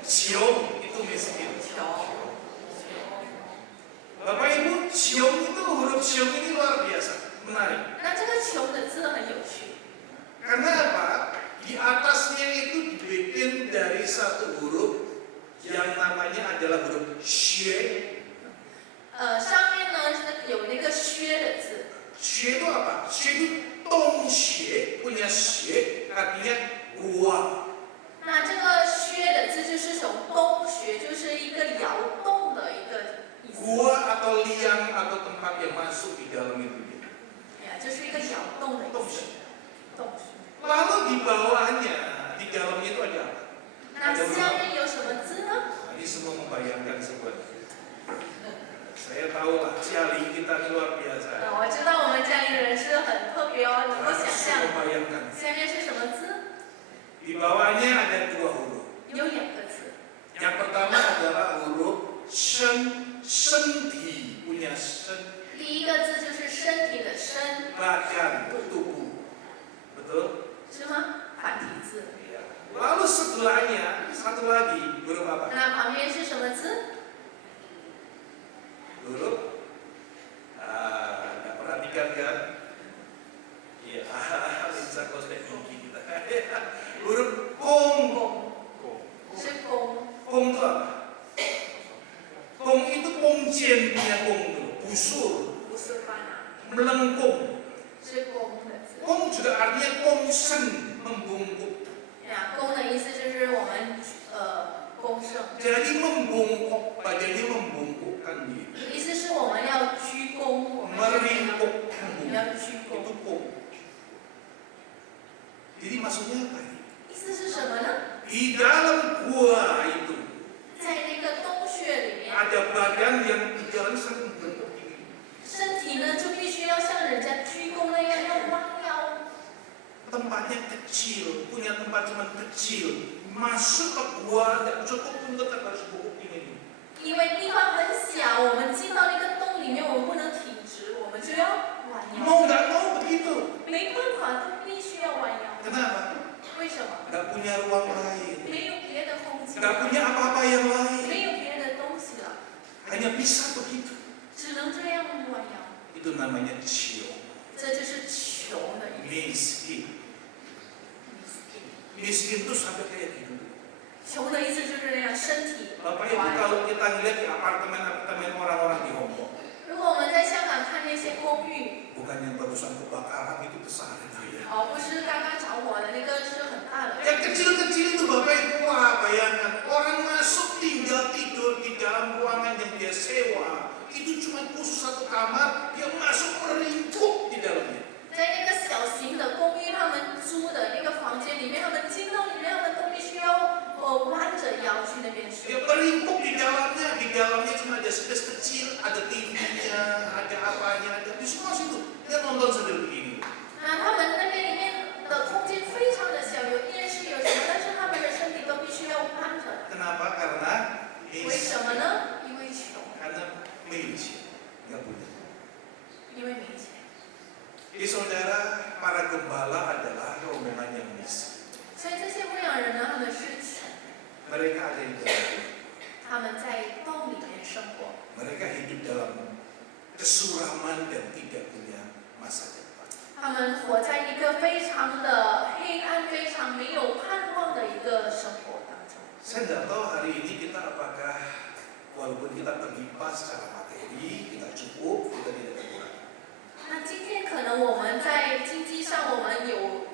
Ciong itu miskin. 穷。 Bapak Ibu, ciong itu huruf ciong ini luar biasa, menarik. 那这个穷的字很有趣， Karena apa? Di atasnya itu dibikin dari satu huruf yang namanya adalah huruf xue. 上面呢是有那个靴的字， Xue itu apa? Xue itu tong xue, punya xue, artinya gua. 那这个靴的字就是从东学，就是一个摇动的一个意思。 Gua atau liang atau tempat yang masuk di dalam itu. 呀，就是一个摇动的意 Tong 思 xue.。动学。 Lalu di bawahnya, di dalamnya itu ada apa? 那下面有什么字呢？ Nah, ini semua membayangkan sebuah. Saya tahu lah, Ciali kita luar biasa. 我知道我们家里人是很特别哦，能够想 Langsung 象。 membayangkan. 下面是什么字？ Di bawahnya ada dua huruf. 有两个字。 Yang pertama adalah huruf shen, senti, punya shen, 第一个字就是身体的身， badan, tubuh. Betul? 是吗？繁体字。 Iya. Lalu sebelahnya, satu lagi, huruf apa? 那旁边是什么字？ Huruf? Nggak perhatikan kan? Iya, Linsa kostek tinggi kita. Huruf kong. 是弓。 Kong itu apa? Kong itu kongjiannya kong itu, busur, 不是班啊， melengkung. 是弓的字。 Kong juga artinya kongsen, membungkuk. 呀，弓的意思就是我们弓盛， Jadi membungkuk, badannya membungkukkan diri. 意思是我们要鞠躬，我们 Meringkuk, 要鞠 itu 躬。 kong. Jadi maksudnya apa ini? 意思是什么呢？ Di dalam gua itu 在那个洞穴里面， ada badan yang di dalam sering bentuk ini. 身体呢就必须要像人家鞠躬那样要弯腰。 Tempatnya kecil, punya tempat cuma kecil. Masuk ke gua tidak cukup pun tetap harus bungkuk ini. 因为地方很小，我们进到那个洞里面，我们不能挺直，我们就要弯腰。 Mau nggak mau begitu. 没办法，都必须要弯腰。 Kenapa? 为什么？ Nggak punya ruang lain. 没有别的空间， Nggak punya apa-apa yang lain. 没有别的东西了， Hanya bisa begitu. 只能这样弯腰。 Itu namanya ciong. 这就是穷的意思。 Miskin. Miskin itu sampai kayak gitu. 穷的意思就是那样，身体 Bapak Ibu 弯。 kalau kita lihat di apartemen-apartemen orang-orang di Hong Kong, 如果我们在香港看那些公寓， bukan yang barusan kebakaran itu besar itu ya. 不是刚刚着火的那个是很大的。 Yang kecil-kecil itu Bapak Ibu, wah bayangkan orang masuk tinggal tidur di dalam ruangan yang dia sewa, itu cuma khusus satu kamar, dia masuk meringkuk di dalamnya. 在那个小型的公寓，他们租的那个房间里面，他们进到里面，他们都必须要弯着腰去那边 Dia 睡。 meringkuk di dalamnya cuma ada space kecil, ada TV-nya, ada apanya, ada di semua situ. Dia nonton sendiri begini. 那他们那边里面的空间非常的小，有电视有什么，但是他们的身体都必须要弯着。 Kenapa? Karena 为什么呢？因为穷， karena miliki, nggak punya. 因为没钱。 Jadi saudara, para gembala adalah rombongan yang miskin. 所以这些牧羊人呢，他们是穷， Mereka ada yang jauh. 他们在洞里面生活， Mereka hidup dalam kesuraman dan tidak punya masa depan. 他们活在一个非常的黑暗、非常没有盼望的一个生活当中。 Saya tidak tahu hari ini kita apakah walaupun kita terlibat secara materi, kita cukup, kita tidak kurang. 那今天可能我们在经济上我们有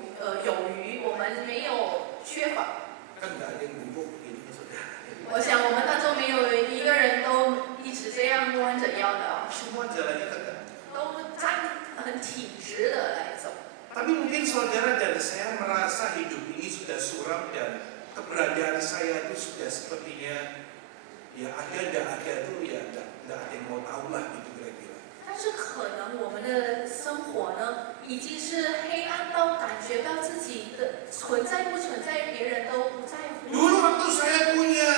余，我们没有缺乏。 Kan nggak ada yang bungkuk begini, saudara. 我想我们当中没有一个人都一直这样弯着腰的啊， Semua jalannya tegak. 都站很挺直的来走。 Tapi mungkin saudara dan saya merasa hidup ini sudah suram dan keberadaan saya itu sudah sepertinya ya ada tidak ada itu ya tidak ada yang mau tahu lah gitu kira-kira. 但是可能我们的生活呢，已经是黑暗到感觉到自己的存在不存在，别人都不在乎。 Dulu waktu saya punya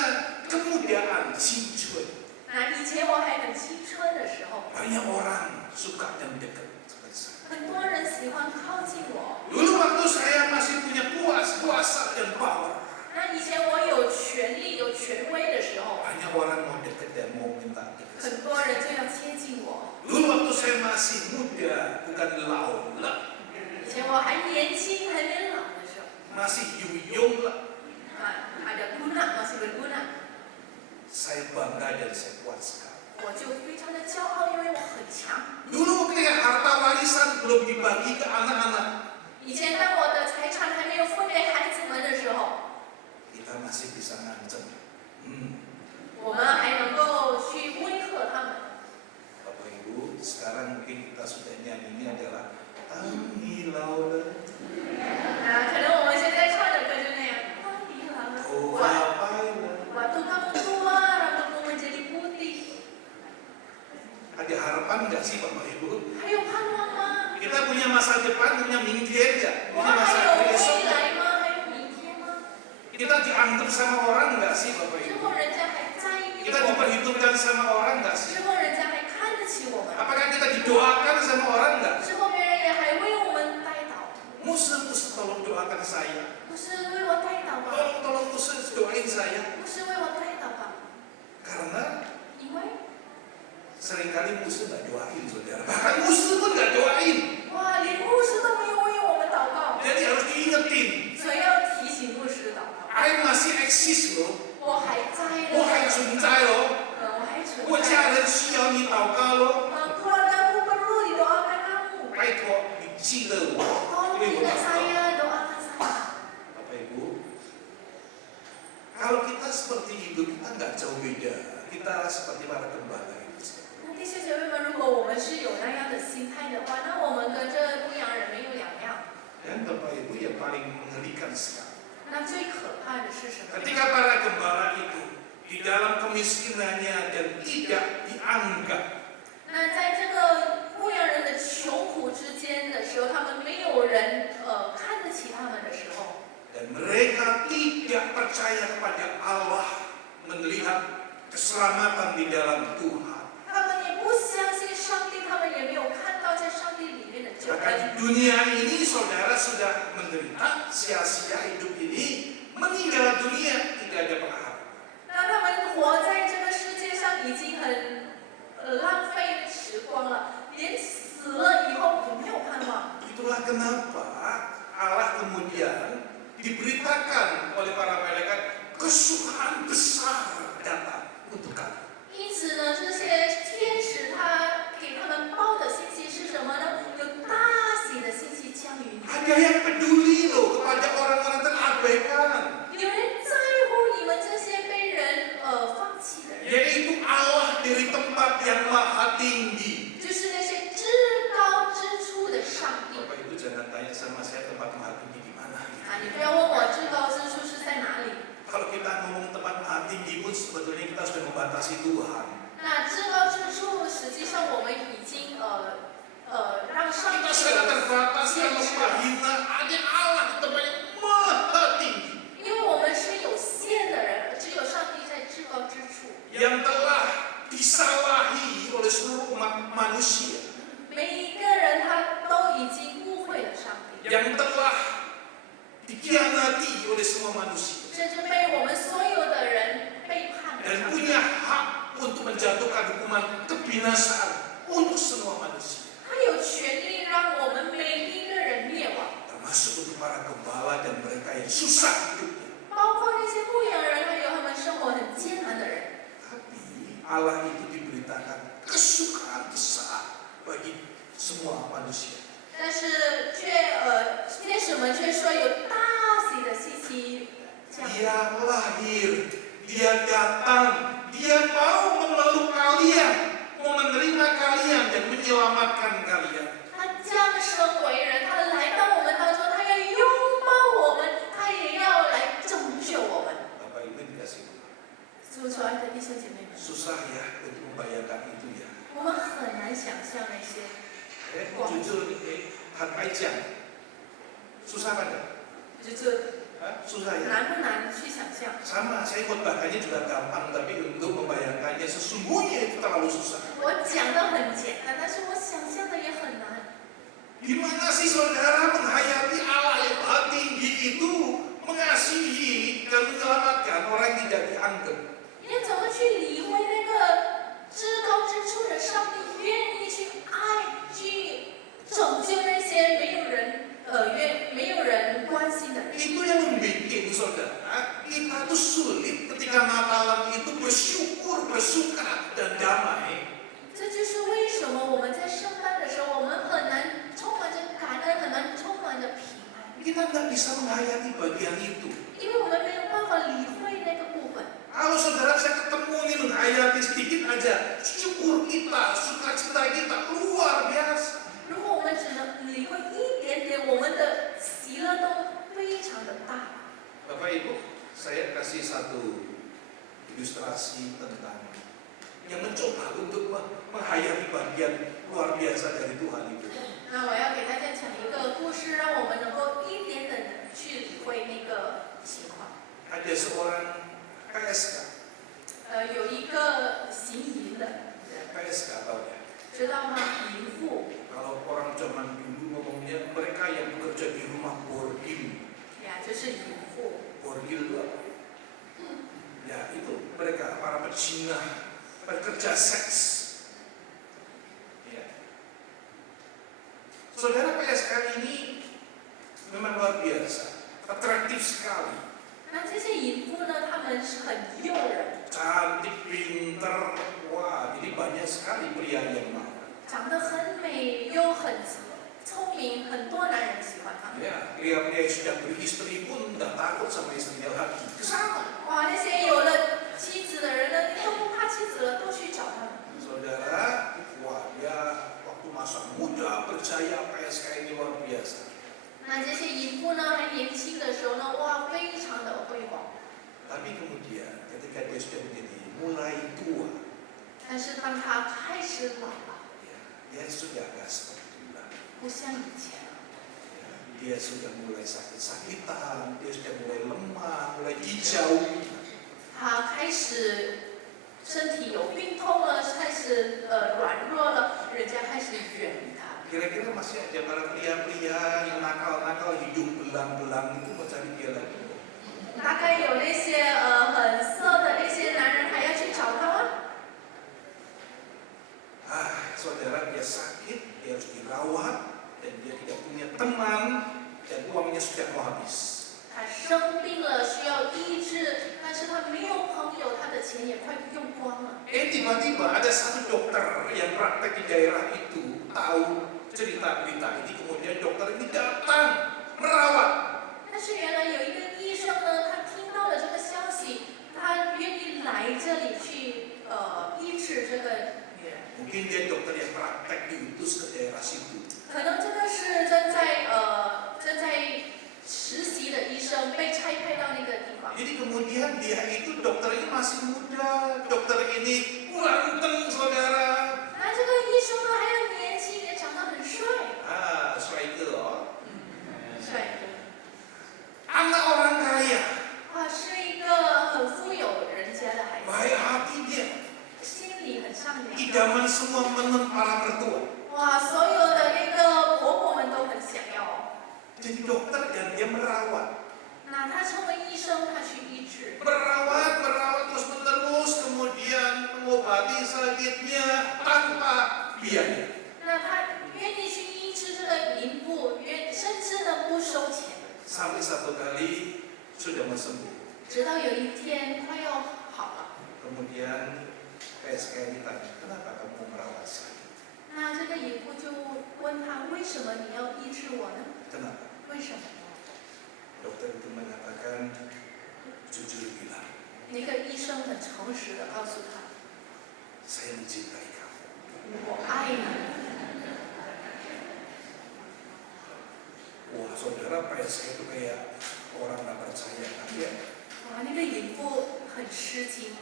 kemudaan, cincun, 那以前我还很青春的时候， banyak orang suka dan dekat seperti saya. 很多人喜欢靠近我。 Dulu waktu saya masih punya kuasa dan power, 那以前我有权利、有权威的时候， banyak orang mau dekat dan mau minta dekat. 很多人就要接近我。 Dulu waktu saya masih muda, bukan laula, 以前我还年轻、还没老的时候， masih yuyung lah. ada guna masih berguna， Saya bangga dan saya kuat sekali. 我就非常的骄傲，因为我很强。 Dulu kayak harta warisan belum dibagi ke anak-anak, 以前当我的财产还没有分给孩子们的时候， kita masih bisa ngancem. 我们还能够去威吓他们。 Bapak Ibu, sekarang mungkin kita sudah nyanyi ini adalah Tangi Laula, 可能我们现在唱的歌就那样。 Waktu kamu tua, rambutmu menjadi putih. Ada harapan nggak sih Bapak Ibu? 还有盼望吗？ Kita punya masa depan, punya mimpi nggak? 我 Punya 们还 masa 有 besok 未 nggak? 来吗？还有明天吗？ Kita dianggap sama orang nggak sih Bapak 之 Ibu? 后人家还在意 Kita 我们， diperhitungkan sama orang nggak sih? 之后人家还看得起我们， Apakah kita didoakan sama orang nggak? 之后别人也还为我们代祷。 Musuh tolong doakan saya. 不是为我代祷吧？ Tolong musuh doain saya. 不是为我代祷吧？ Karena 因为 seringkali musuh nggak doain saudara. Bahkan musuh pun nggak doain. 哇，连牧师都没有为我们祷告， Jadi harus diingetin. 所以要提醒牧师祷告。 I masih eksis loh. 我还在的，我还存在咯。我还存我家在。人需要你祷告咯。 keluargaku perlu didoakan kamu. 拜托你记得我， Tolong 因为我 ingat 祷告。 saya, doakan saya. Bapak Ibu, kalau kita seperti itu kita nggak jauh beda. Kita seperti para gembala itu. 那弟兄姐妹们，如果我们是有那样的心态的话，那我们跟这牧羊人没有两样。 Dan Bapak Ibu yang paling mengerikan sekali. 那最可怕的是什么？ Ketika para gembala itu di dalam kemiskinannya dan tidak dianggap, 那在这个牧羊人的穷苦之间的时候，他们没有人看得起他们的时候， dan mereka tidak percaya kepada Allah melihat keselamatan di dalam Tuhan. 他们也不相信上帝，他们也没有看到在上帝里面的救 Maka 恩。 di dunia ini saudara sudah menderita, sia-sia hidup ini, meninggal dunia tidak ada pengharapan. 那他们活在这个世界上已经很浪费时光了，连死了以后也没有盼望。 Itulah kenapa Allah kemudian diberitakan oleh para malaikat kesukaan besar datang untuk kalian. 因此呢，这些天使他给他们报的信息是什么呢？有大喜的信息降于你。 Ada yang peduli loh kepada orang-orang terabaikan, 有人在乎你们这些被人放弃的人， yaitu Allah dari tempat yang maha tinggi. 就是那些至高之处的上帝。 Bapak Ibu jangan tanya sama saya tempat maha tinggi di mana. 你不要问我至高之处是在哪里。 Kalau kita ngomong tempat maha tinggi pun sebetulnya kita sudah membatasi Tuhan. 那至高之处，实际上我们已经让上帝 Kita sudah terbatas kalau menghina hanya Allah di tempat yang maha tinggi. 因为我们是有限的人，只有上帝在至高之处。 Yang telah disalahi oleh seluruh umat manusia. 每一个人他都已经误会了上帝， Yang telah dikhianati oleh semua manusia. 甚至被我们所有的人背叛了 Dan 上帝。 punya hak untuk menjatuhkan hukuman kebinasaan untuk semua manusia. 他有权利让我们每一个人灭亡， Termasuk untuk para gembala dan mereka yang susah hidupnya. 包括那些牧羊人，还有他们生活很艰难的人。 Tapi Allah itu diberitakan kesukaan besar bagi semua manusia. 但是天使们却说有大喜的信息降临。 Dia lahir, dia datang, dia mau memeluk kalian, mau menerima kalian dan menyelamatkan kalian. 他降生为人，他来到我们当中，他要拥抱我们，他也要来拯救我们。 Bapak Ibu dikasih Tuhan. 主爱的弟兄姐妹们， Susah ya untuk membayangkan itu ya. 我们很难想象那些。jujur nih, susah kan? 就是Susah ya? 难不难去想象？ Sama, saya khotbahkannya juga gampang, tapi untuk membayangkannya sesungguhnya itu terlalu susah. 我讲的很简单，但是我想象的也很难。 Gimana sih saudara menghayati Allah yang maha tinggi itu mengasihi dan menyelamatkan orang yang tidak dianggap? 你要怎么去理会那个至高之处的上帝愿意去爱、去拯救那些没有人关心的人？ Itu yang membuat saudara kita tuh sulit ketika Natalan itu bersyukur, bersuka dan damai. 这就是为什么我们在圣诞的时候，我们很难充满着感恩，很难充满着平安， Kita nggak bisa menghayati bagian itu. 因为我们没有办法理会那个部分。 Kalau saudara saya ketemu ini menghayati sedikit aja, syukur kita, sukacita kita luar biasa. 如果我们只能理会一点点，我们的喜乐都非常的大。 Bapak Ibu, saya kasih satu ilustrasi tentang yang mencoba untuk menghayati bagian luar biasa dari Tuhan itu. 那我要给大家讲一个故事，让我们能够一点点的去理会那个情况。 Ada seorang PSK, 有一个行淫的人， PSK tahu ya? 知道吗？淫妇 Kalau orang zaman dulu ngomongnya mereka yang bekerja di rumah bordil. 呀，就是淫妇。 Bordil itu apa? Ya itu mereka para pezina, pekerja seks. Ya. Saudara PSK ini memang luar biasa, atraktif sekali, 那这些淫妇呢，他们是很诱人， cantik, pinter, wah, jadi banyak sekali pria yang mau. 长得很美又很聪明，很多男人喜欢他们。 Ya, pria-pria yang sudah beristri pun tidak takut sama istrinya lagi. Kesana. 哇，那些有了妻子的人呢，都不怕妻子了，都去找他们。 Saudara, wah dia waktu masa muda berjaya PSK ini luar biasa. 那这些淫妇呢，还年轻的时候呢，哇，非常的辉煌。 Tapi kemudian ketika dia sudah menjadi mulai tua, 但是当他开始老了， ya, dia sudah agak seperti dulu. 不像以前了， Ya, dia sudah mulai sakit-sakitan, dia sudah mulai lemah, mulai hijau. 他开始身体有病痛了，开始软弱了，人家开始远离他。 Kira-kira masih ada para pria-pria yang nakal-nakal hidung belang-belang itu mau cari dia lagi. 大概有那些很色的那些男人还要去找他吗？ Saudara dia sakit, dia harus dirawat, dan dia tidak punya teman, dan uangnya sudah mau habis. 他生病了，需要医治，但是他没有朋友，他的钱也快用光了。 Tiba-tiba ada satu dokter yang praktek di daerah itu tahu cerita berita ini, kemudian dokter ini datang merawat. 但是原来有一个医生呢，他听到了这个消息，他愿意来这里去医治这个女人。 Mungkin dia dokter yang praktek diutus ke daerah situ. 可能这个是正在实习的医生被差派到那个地方。 Jadi kemudian dia itu dokter ini masih muda, dokter ini ganteng saudara. 那这个医生呢还要年轻，也长得很帅， 帅哥. 帅哥。 Anak orang kaya, 哇，是一个很富有人家的孩子， baik hati dia. 心里很善良。 Idaman semua menang para mertua. 哇，所有的那个婆婆们都很想要哦。 Jadi dokter dan dia merawat. 那他成为医生，他去医治， Merawat terus-menerus, kemudian mengobati sakitnya tanpa biaya. 那他愿意去医治这个淫妇，甚至呢不收钱。 Sampai satu kali sudah sembuh. 直到有一天快要好了， Kemudian PSK ini tanya, kenapa kamu merawat saya? 那这个淫妇就问他，为什么你要医治我呢？ Kenapa? 为什么？ Dokter itu mengatakan, jujur bilang, 那个医生很诚实的告诉他， saya mencintai kamu. 我爱你。 Wah saudara PSK itu kayak orang nggak percaya kan ya? 哇，那个淫妇很吃惊，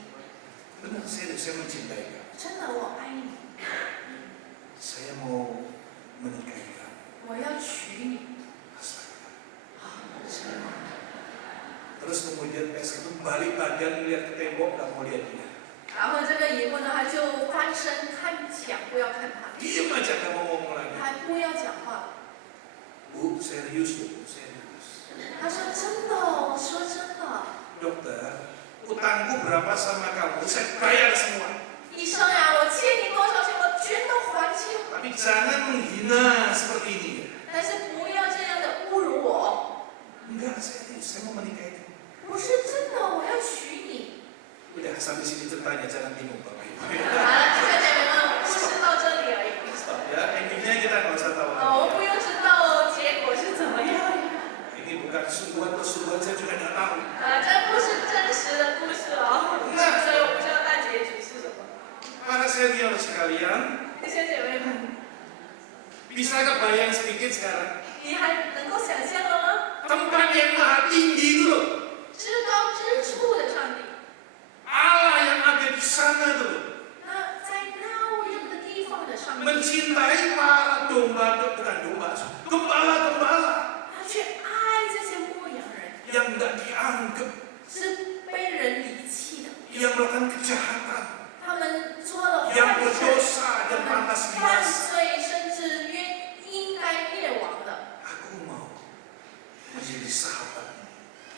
Benar, saya mencintai kamu. 真的我爱你， Saya mau menikah mau lihat dia. 然后这个以后呢，他就翻身看墙，不要看他， Diam aja nggak mau ngomong lagi. 还不要讲话。 Bu, serius ya bu, serius. 他说真的，我说真的， Dokter, utangku berapa sama kamu? Saya bayar semua. 医生呀，我欠你多少钱，我全都还清。 Tapi jangan menghina seperti ini ya. 但是不要这样的侮辱我， Enggak, serius, saya mau menikahi kamu. 不是真的，我要娶你。 Udah sampai sini ceritanya, jangan bingung Bapak Ibu. 好了，弟兄姐妹们，故事到这里而已。 Stop ya, endingnya kita nggak usah tahu. 我不用知道结果是怎么样。 Ini bukan sungguhan atau sungguhan, saya juga nggak tahu. 这不是真实的故事哦，所以我不知道大结局是什么。 Para senior sekalian, 弟兄姐妹们， bisa kebayang sedikit sekarang? 你还能够想象了吗？ Tempat yang maha tinggi itu loh. 至高之处的上帝， Allah yang ada di sana tuh loh. 那在那样的地方的上帝， Mencintai para domba, bukan domba, gembala-gembala 他却爱这些牧羊人， yang nggak dianggap, 是被人离弃的， yang melakukan kejahatan, 他们做了 yang 坏事， berdosa 他 dan 们 pantas 犯 binasa. 罪，甚至应该灭亡的。 Aku mau menjadi sahabat.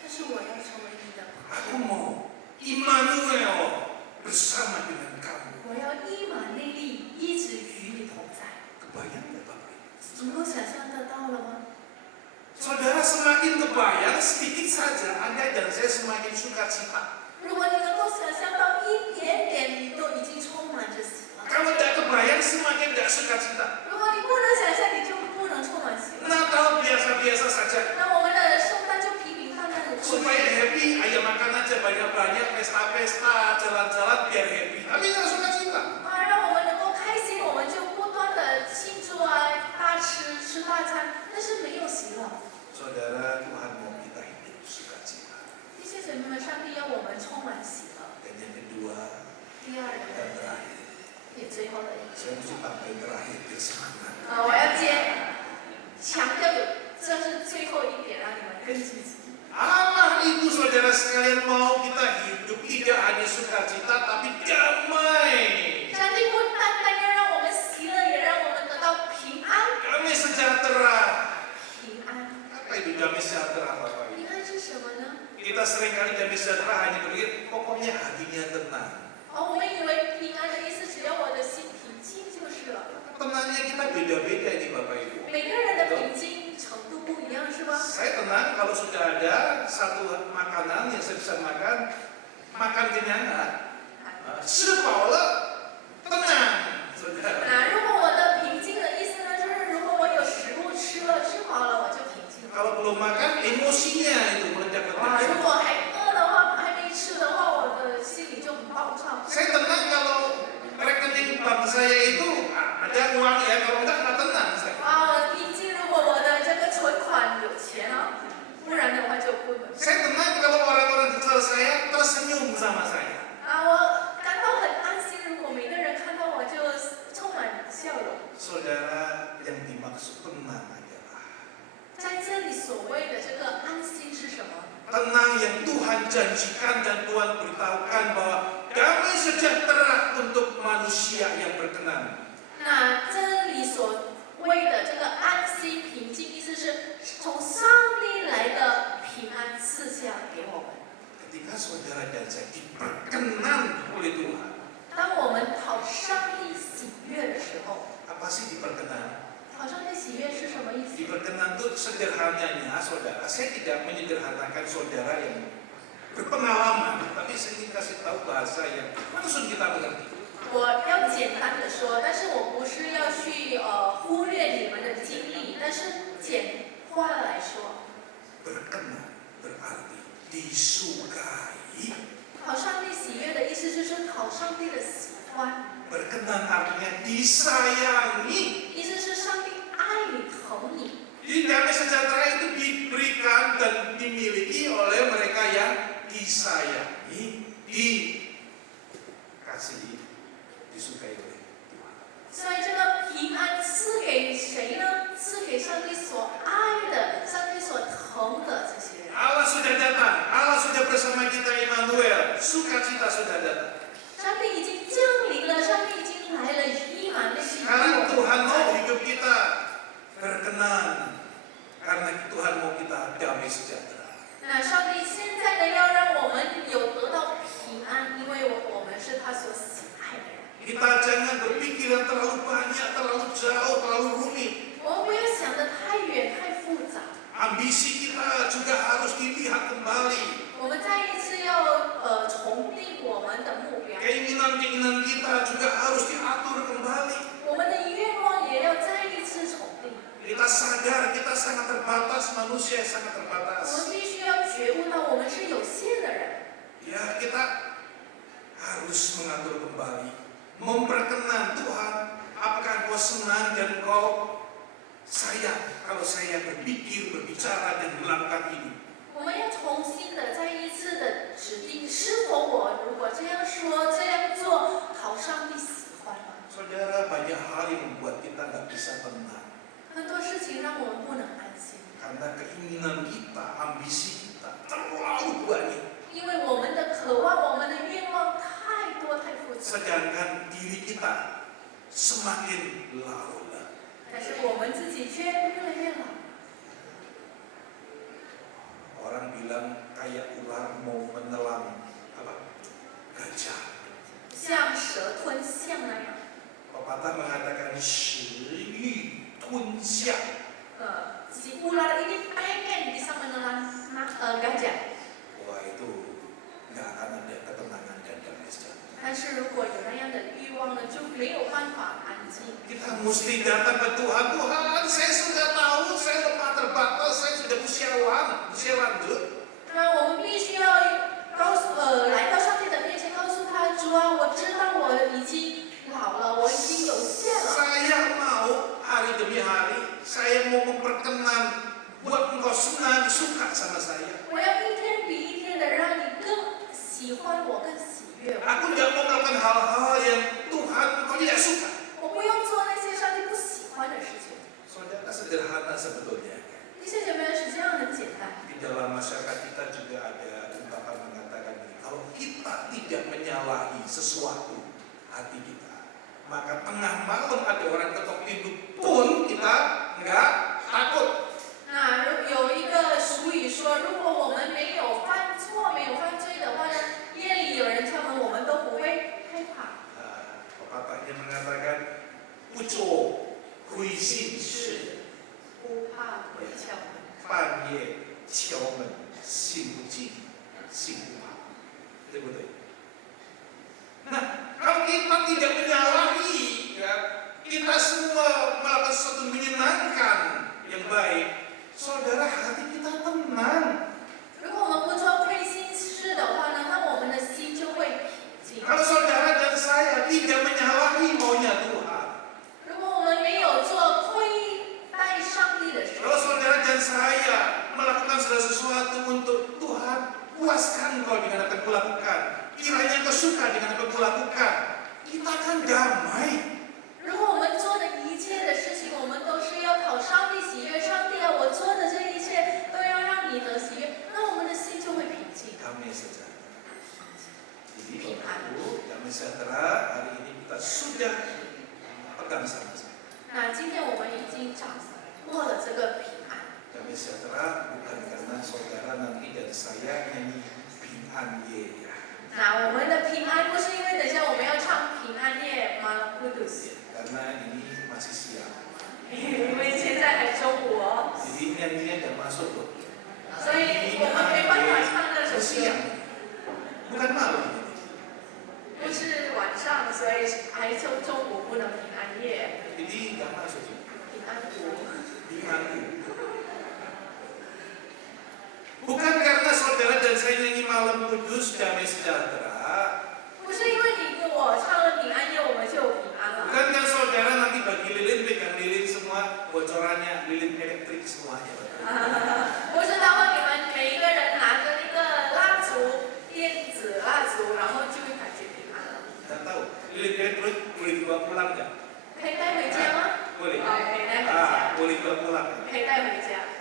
但是我要成为你的朋 Aku 友， mau Immanuel bersama dengan kamu. 我要伊玛内利一直与你同在。 Kebayang nggak Bapak Ibu? 能够想象得到了吗？ Saudara semakin kebayang sedikit saja Anda dan saya semakin sukacita. 如果你能够想象到一点点，你都已经充满着喜乐。 Kalau tidak kebayang semakin tidak sukacita. 如果你不能想象，你就不能充满喜乐。 Natal biasa-biasa saja. 那我们的圣诞就平平淡淡的过 Supaya 去， happy, ayo makan aja banyak-banyak, pesta-pesta, jalan-jalan biar happy. Tapi nggak sukacita. 让我们能够开心，我们就不断的庆祝啊，大吃大餐，但是没有喜乐。 Saudara, Tuhan mau kita hidup sukacita. 弟兄姐妹们，上帝要我们充满喜乐。 Dan yang kedua 第二 dan 个， terakhir, 也最后的一个， saya mesti pakai terakhir biar semangat. 我要强调有，这是最后一点，让你们更积极。 Allah itu saudara sekalian mau kita hidup tidak hanya sukacita tapi damai. 上帝不单单要让我们喜乐，也让我们得到平安。 Damai sejahtera. 平安， Apa itu damai sejahtera Bapak Ibu? 平安是什么呢？ Kita seringkali damai sejahtera hanya berpikir pokoknya hatinya tenang. 我们以为平安的意思，只要我的心平静就是了。 Tenangnya kita beda-beda ini Bapak Ibu. 每个人的平静程度不一样，是吧？ Saya tenang kalau sudah ada satu makanan yang saya bisa makan kenyangan. Sepaula tenang, saudara. 如果我的平静的意思呢，就是如果我有食物吃了，吃饱了，我就平静了。 Kalau belum makan, emosinya itu meledak-ledak. 如果还饿的话，还没吃的话，我的心里就很暴躁。 Saya tenang kalau rekening bank saya itu ada uang ya, kalau enggak nggak tenang saya. 我平静，如果我的这个存款有钱啊，不然的话就不能。 Saya tenang kalau orang-orang di sekitar saya tersenyum sama saya. 我感到很安心，如果每个人看到我就充满笑容。 Saudara, yang dimaksud tenang adalah 在这里所谓的这个安心是什么？ tenang yang Tuhan janjikan dan Tuhan beritahukan bahwa damai sejahtera untuk manusia yang berkenan. 那这里所谓的这个安息平静，意思是从上帝来的平安赐下给我们。 Ketika saudara dan saya diperkenan oleh Tuhan, 当我们讨上帝喜悦的时候， apa sih diperkenan? 讨上帝喜悦是什么意思？ Diperkenan itu sederhananya saudara, saya tidak menyederhanakan saudara yang berpengalaman, tapi saya ingin kasih tahu bahasa yang langsung kita mengerti. 我要简单的说，但是我不是要去忽略你们的经历，但是简化来说， Berkenan berarti disukai. 讨上帝喜悦的意思就是讨上帝的喜欢， Berkenan artinya disayangi. 意思是上帝爱你、疼你。 Jadi damai sejahtera itu diberikan dan dimiliki oleh mereka yang disayangi, dikasihi, disukai oleh Tuhan. 所以这个平安赐给谁呢？赐给上帝所爱的、上帝所疼的这些人。 Allah sudah datang, Allah sudah bersama kita Immanuel, sukacita sudah datang. ambisi kita juga harus dilihat kembali. 我们再一次要重定我们的目标， Keinginan-keinginan kita juga harus diatur kembali. 我们的愿望也要再一次重定。 Kita sadar kita sangat terbatas, manusia sangat 我 terbatas. 们必须要觉悟到我们是有限的人， Ya, kita harus mengatur kembali, memperkenan Tuhan. Apakah Engkau senang dan Engkau kalau saya berpikir, berbicara dan melakukan ini? 我们要重新的再一次的指定，是否我如果这样说这样做，好上帝喜欢吗？ Saudara, banyak hal yang membuat kita nggak bisa tenang. 很多事情让我们不能安心， Karena keinginan kita, ambisi kita terlalu banyak. 因为我们的渴望、我们的愿望太多太复杂， Sedangkan diri kita semakin lalu. 但是我们自己却越来越老。 Orang bilang kayak ular mau menelan gajah. 像蛇吞象那样， Pepatah mengatakan 食欲吞象. si ular ini pengen bisa menelan gajah. Wah, itu nggak akan ada ketenangan dan damai sejahtera. 但是如果有那样的欲望呢，就没有办法安静。 Kita mesti datang ke Tuhan. Tuhan, saya sudah tahu, saya lemah terbatas, saya sudah usia lanjut. 那我们必须要来到上帝的面前，告诉他，主啊，我知道我已经老了，我已经有限了。 Saya mau hari demi hari, saya mau memperkenan buat Engkau senang, suka sama saya. 我要一天比一天的让你更喜欢我，更喜悦我。 Aku tidak mau melakukan hal-hal yang Tuhan Engkau tidak suka. 我不用做那些上帝不喜欢的事情。 Saudara, sederhana sebetulnya. 弟兄姐妹，实际上很简单。 Di dalam masyarakat kita juga ada ungkapan mengatakan ini, kalau kita tidak menyalahi sesuatu hati kita, maka tengah malam ada orang ketok pintu pun kita nggak takut. 那有一个俗语说，如果我们没有犯错、没有犯罪的话呢，夜里有人敲门，我们都不会害怕。 Pepatahnya mengatakan, "Uco kui sin shi, 不怕鬼敲门。 半夜敲门心不惊，心不怕." 对不对？ Nah, kalau kita tidak menyalahi, ya, kita semua melakukan sesuatu menyenangkan yang baik, saudara, hati kita tenang. 如果我们不做亏心事的话呢，那我们的心就会平静。 Kalau saudara dan saya tidak menyalahi maunya Tuhan, 如果我们没有做亏待上帝的事， kalau saudara dan saya melakukan segala sesuatu untuk Tuhan, puaskan Engkau dengan apa yang kulakukan, kiranya Engkau suka dengan apa yang kulakukan, kita akan damai. 如果我们做的一切的事情，我们都是要讨上帝喜悦，上帝啊，我做的这一切都要让你得喜悦，那我们的心就会平静。 Damai sejahtera. Jadi Bapak Ibu, damai sejahtera hari ini kita sudah pegang sama-sama. 那今天我们已经掌握了这个平安。 Damai sejahtera bukan karena saudara nanti dan saya nyanyi平安夜ya. 那我们的平安不是因为等一下我们要唱平安夜吗？不读死， Karena ini masih siang. 因为现在还中午哦， Jadi nyanyinya nggak masuk loh. 所以我们没办法唱那首 Siang, 歌。 bukan malam ini. 不是晚上，所以还就中午不能平安夜， Jadi nggak masuk juga. 平安午。 平安夜. Bukan karena saudara dan saya nyanyi malam kudus damai sejahtera. 不是因为你跟我唱了平安夜，我们就有平安了。 Bukan kan saudara nanti bagi lilin, pegang lilin semua, bocorannya lilin elektrik semuanya. 不是到后你们每一个人拿着那个蜡烛，电子蜡烛，然后就会感觉平安了。 Tidak tahu, lilin elektrik boleh dibawa pulang nggak? 可以带回家吗？ Boleh. 可以带回家， Boleh dibawa pulang. 可以带回家。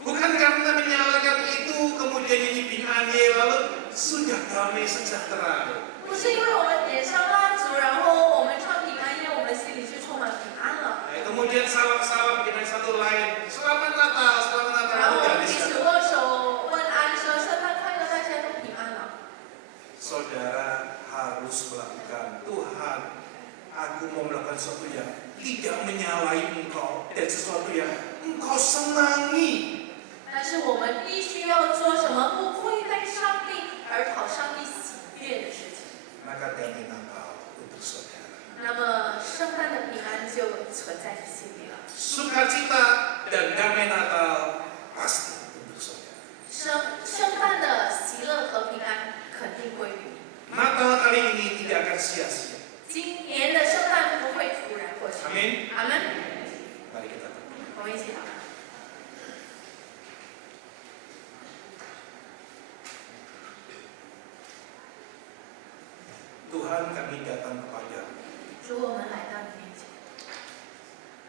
Bukan karena menyalakan itu kemudian nyanyi平安夜 lalu sudah damai sejahtera. 不是因为我们点上蜡烛，然后我们唱平安夜，我们心里就充满平安了。 Kemudian salam-salam dengan satu lain. Selamat Natal, selamat Natal. 然后我 Udah 们彼 bisa. 此握手问安，说圣诞快乐，大家都平安了。 Saudara harus melakukan, Tuhan, aku mau melakukan sesuatu yang tidak menyalahi Engkau dan sesuatu yang Engkau senangi. 但是我们必须要做什么？不亏待上帝，而讨上帝喜悦的事情。 Maka damai Natal untuk saudara. 那么圣诞的平安就存在你心里了。 Sukacita dan damai Natal pasti untuk saudara. 圣诞的喜乐和平安肯定归于你。 Natal kali ini tidak akan sia-sia. 今年的圣诞不会突然过去。 Amin. 阿门。 Mari kita berdoa. 我们一起祷告。 Tuhan, kami datang kepadamu. 主，我们来到你面前，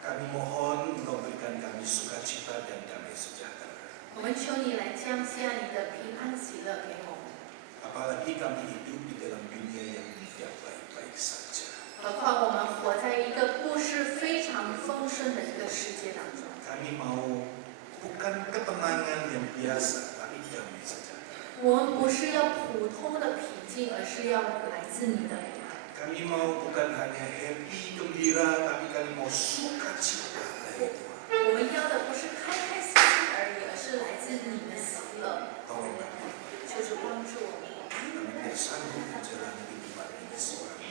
Kami mohon Engkau berikan kami sukacita dan damai sejahtera. 我们求你来降下你的平安喜乐给我们。 Apalagi kami hidup di dalam dunia yang tidak baik-baik saja. 何况我们活在一个不是非常丰盛的一个世界当中。 Kami mau bukan ketenangan yang biasa, tapi damai sejahtera. 我们不是要普通的平静，而是要来自你的平安。 Kami mau bukan hanya happy, gembira, tapi kami mau sukacita dari Tuhan. 我们要的不是开开心心而已，而是来自你的喜乐。 Tolong kami, 就是帮助我们。 kami tidak sanggup menjalani kehidupan ini seorang.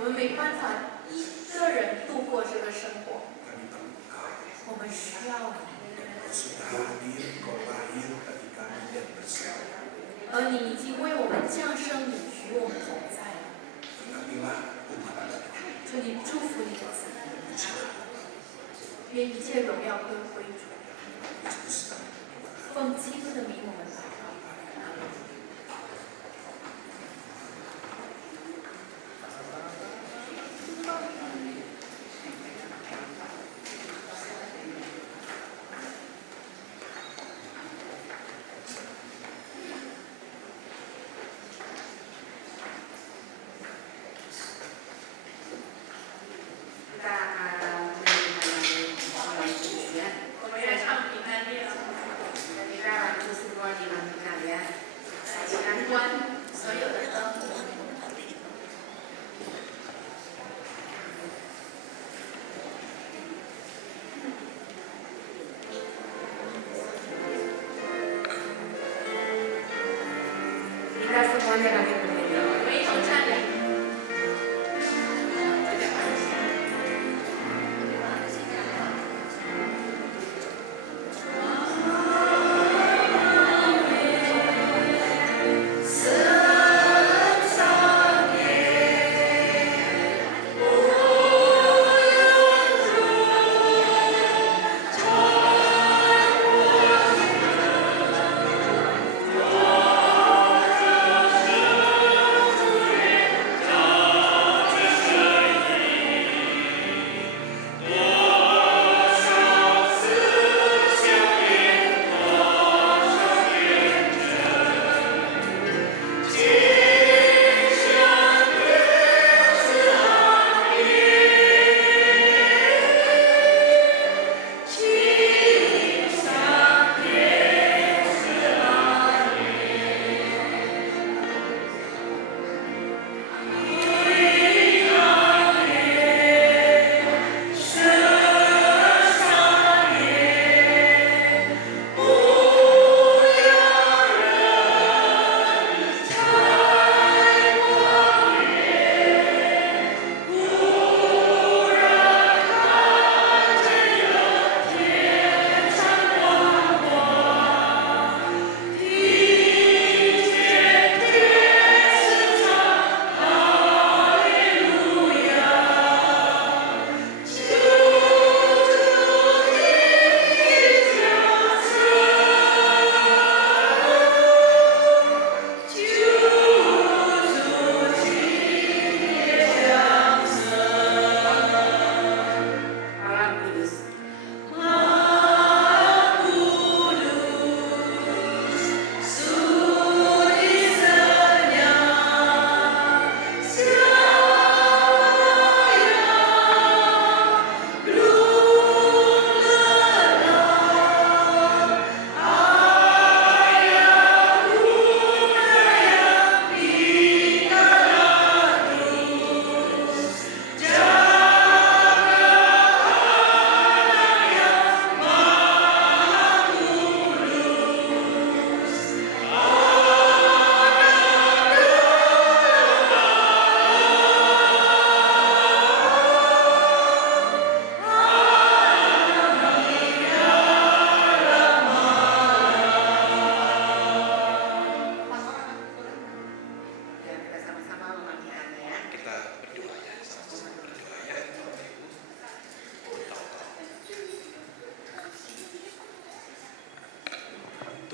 我们没办法一个人度过这个生活， Kami perlu Engkau. 我们需要你。 Engkau sudah hadir, Engkau lahir bagi kami dan bersama. 而你已经为我们降生，你与我们同在了。 Berkatilah umat Anda. 求你祝福你的子民， Pujilah Bapa, 愿一切荣耀归归主。 Kristus kami berdoa. 奉基督的名，我们祷告。阿门。 Kita akan menyanyikan ya. 我们要唱平安夜了。 Dan kita bantu semua dimatikan ya. 请关所有的灯。 Kita semuanya kami berdiri. 我们一同站立。 Tuhan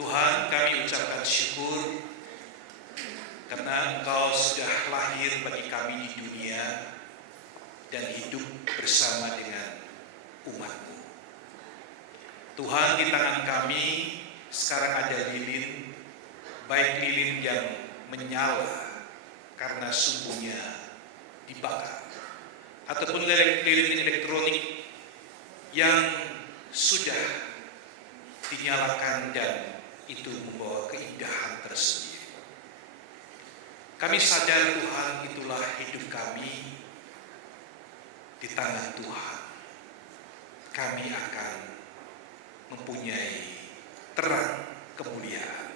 Tuhan, kami ucapkan syukur karena Engkau sudah lahir bagi kami di dunia dan hidup bersama dengan umat-Mu. Tuhan, di tangan kami sekarang ada lilin, baik lilin yang menyala karena sumbunya dibakar, ataupun lilin elektronik yang sudah dinyalakan dan itu membawa keindahan tersendiri. Kami sadar Tuhan, itulah hidup kami di tangan Tuhan. Kami akan mempunyai terang kemuliaan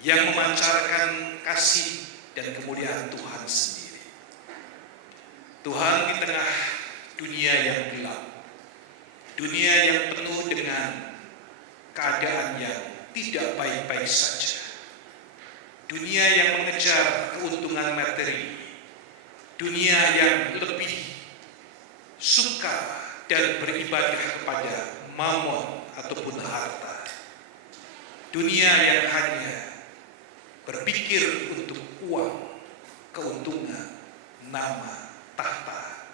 yang memancarkan kasih dan kemuliaan Tuhan sendiri. Tuhan, di tengah dunia yang gelap, dunia yang penuh dengan keadaan yang tidak baik-baik saja, dunia yang mengejar keuntungan materi, dunia yang lebih suka dan beribadah kepada mamon ataupun harta, dunia yang hanya berpikir untuk uang, keuntungan, nama, tahta,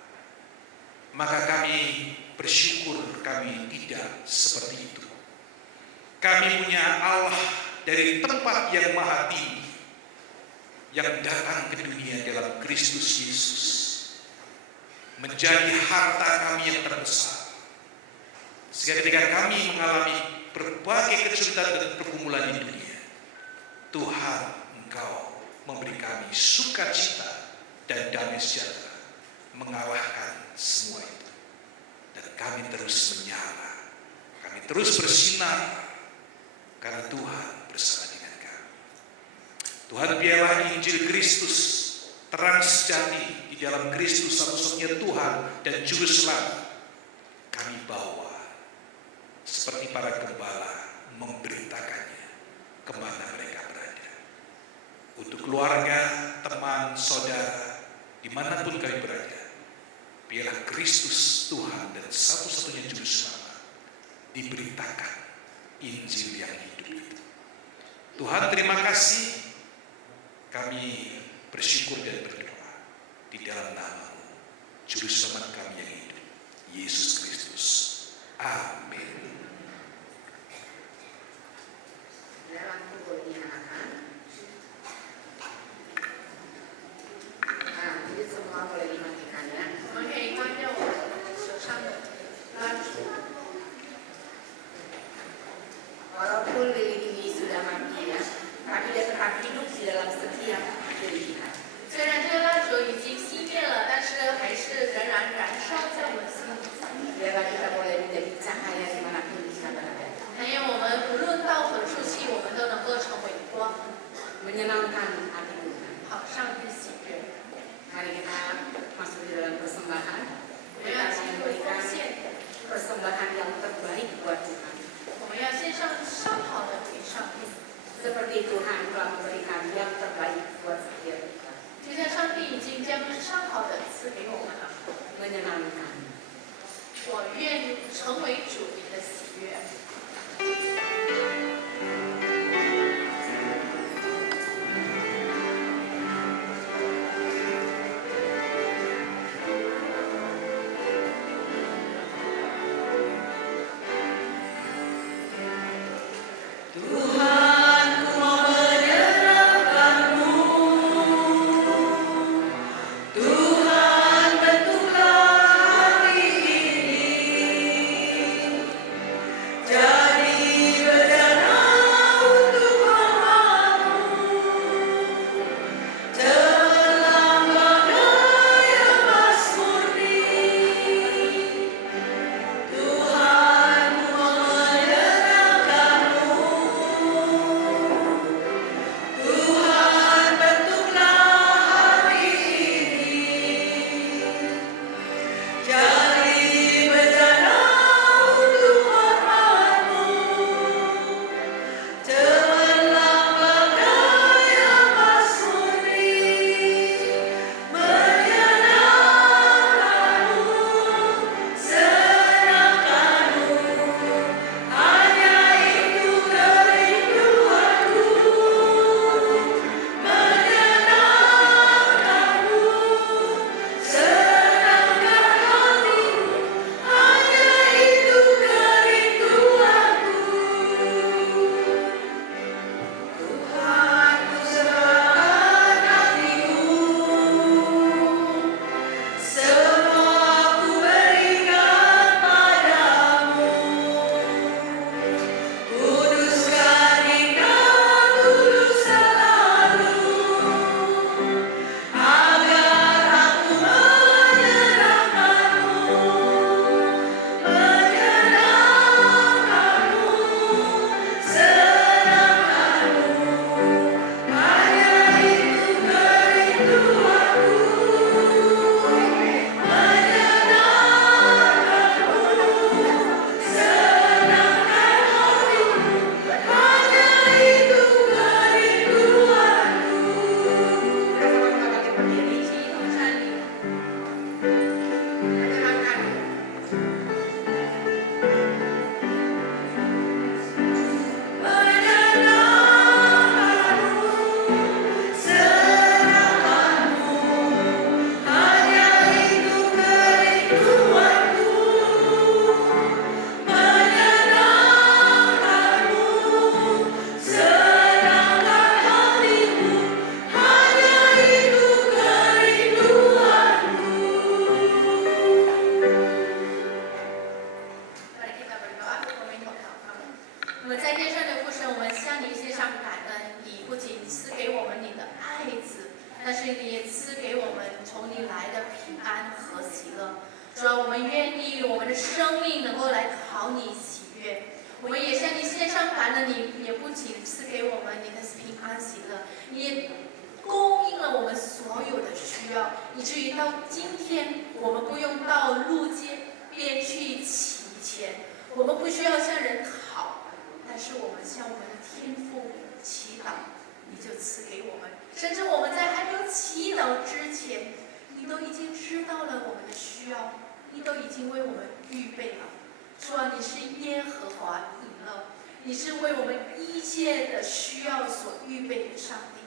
maka kami bersyukur kami tidak seperti itu. Kami punya Allah dari tempat yang maha tinggi yang datang ke dunia dalam Kristus Yesus, menjadi harta kami yang terbesar. Sehingga ketika kami mengalami berbagai kesulitan dan pergumulan di dunia, Tuhan, Engkau memberi kami sukacita dan damai sejahtera, mengalahkan semua itu. Dan kami terus menyala, kami terus bersinar, karena Tuhan bersama dengan kami. Tuhan, biarlah Injil Kristus, terang sejati di dalam Kristus satu-satunya Tuhan dan Juru Selamat, kami bawa seperti para gembala memberitakannya kemana mereka berada. Untuk keluarga, teman, saudara, dimanapun kami berada, biarlah Kristus Tuhan dan satu-satunya Juru Selamat diberitakan Injil yang hidup itu. Tuhan, terima kasih. Kami bersyukur dan berdoa di dalam nama-Mu, Juru Selamat kami yang hidup, Yesus Kristus. Amin. Dalam kubur dinyalakan. Nah, ini semua boleh dimatikan ya. 我们可以关掉我们手上的蜡烛。 Walaupun lilin ini sudah mati ya, tapi dia tetap hidup di dalam setiap diri kita. 虽然这个蜡烛已经熄灭了，但是还是仍然燃烧在我们心里。 Biarlah kita boleh menjadi cahaya dimanapun kita berada. 还有我们不论到何处去，我们都能够成为光， Menyenangkan hati Tuhan. 好上帝喜悦。 Mari kita masuk di dalam persembahan. 我们 Kita 要进入 memberikan 奉献， persembahan yang terbaik buat Tuhan. 我们要献上上好的给上帝， Seperti Tuhan telah memberikan yang terbaik buat setiap kita. 就像上帝已经将上好的赐给我们了。 Menyenangkan. 我愿成为主你的喜悦。 Tuhan, ku mau menyerahkan-Mu. Tuhan, bentuklah hati ini. 我们在天上的父神，我们向你献上感恩，你不仅赐给我们你的爱子，但是你也赐给我们从你来的平安和喜乐。主啊，我们愿意我们的生命能够来讨你喜悦。我们也向你献上感恩，你也不仅赐给我们你的平安喜乐，你也供应了我们所有的需要，以至于到今天，我们不用到路街边去乞钱，我们不需要向人讨，但是我们向我们的天父祈祷，你就赐给我们。甚至我们在还没有祈祷之前，你都已经知道了我们的需要，你都已经为我们预备了。主啊，你是耶和华以勒，你是为我们一切的需要所预备的上帝。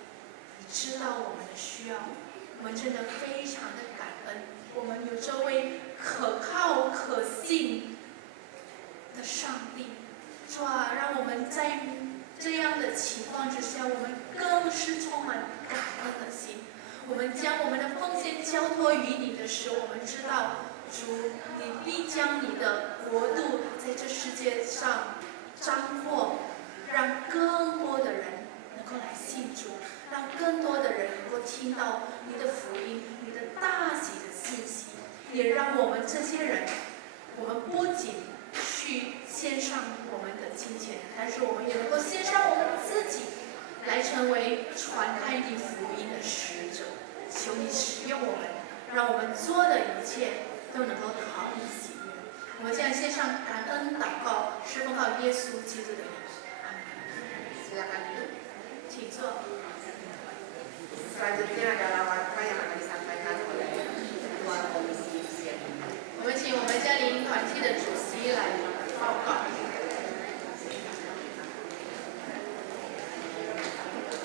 你知道我们的需要，我们真的非常的感恩。我们有这位可靠可信的上帝。主啊，让我们在这样的情况之下，我们更是充满感恩的心。我们将我们的奉献交托于你的时候，我们知道，主，你必将你的国度在这世界上张扩，让更多的人能够来信主，让更多的人能够听到你的福音，你的大喜的信息，也让我们这些人，我们不仅去献上我们的金钱，但是我们也能够献上我们自己，来成为传开你福音的使者。求你使用我们，让我们做的一切都能够讨你喜悦。我们现在献上感恩祷告，是奉靠耶稣基督的名。阿门。 Silakan duduk. 请坐。 Selanjutnya adalah warta yang akan disampaikan oleh Ketua Komisi Usia Dini. 我们请我们嘉陵团契的主席来报告。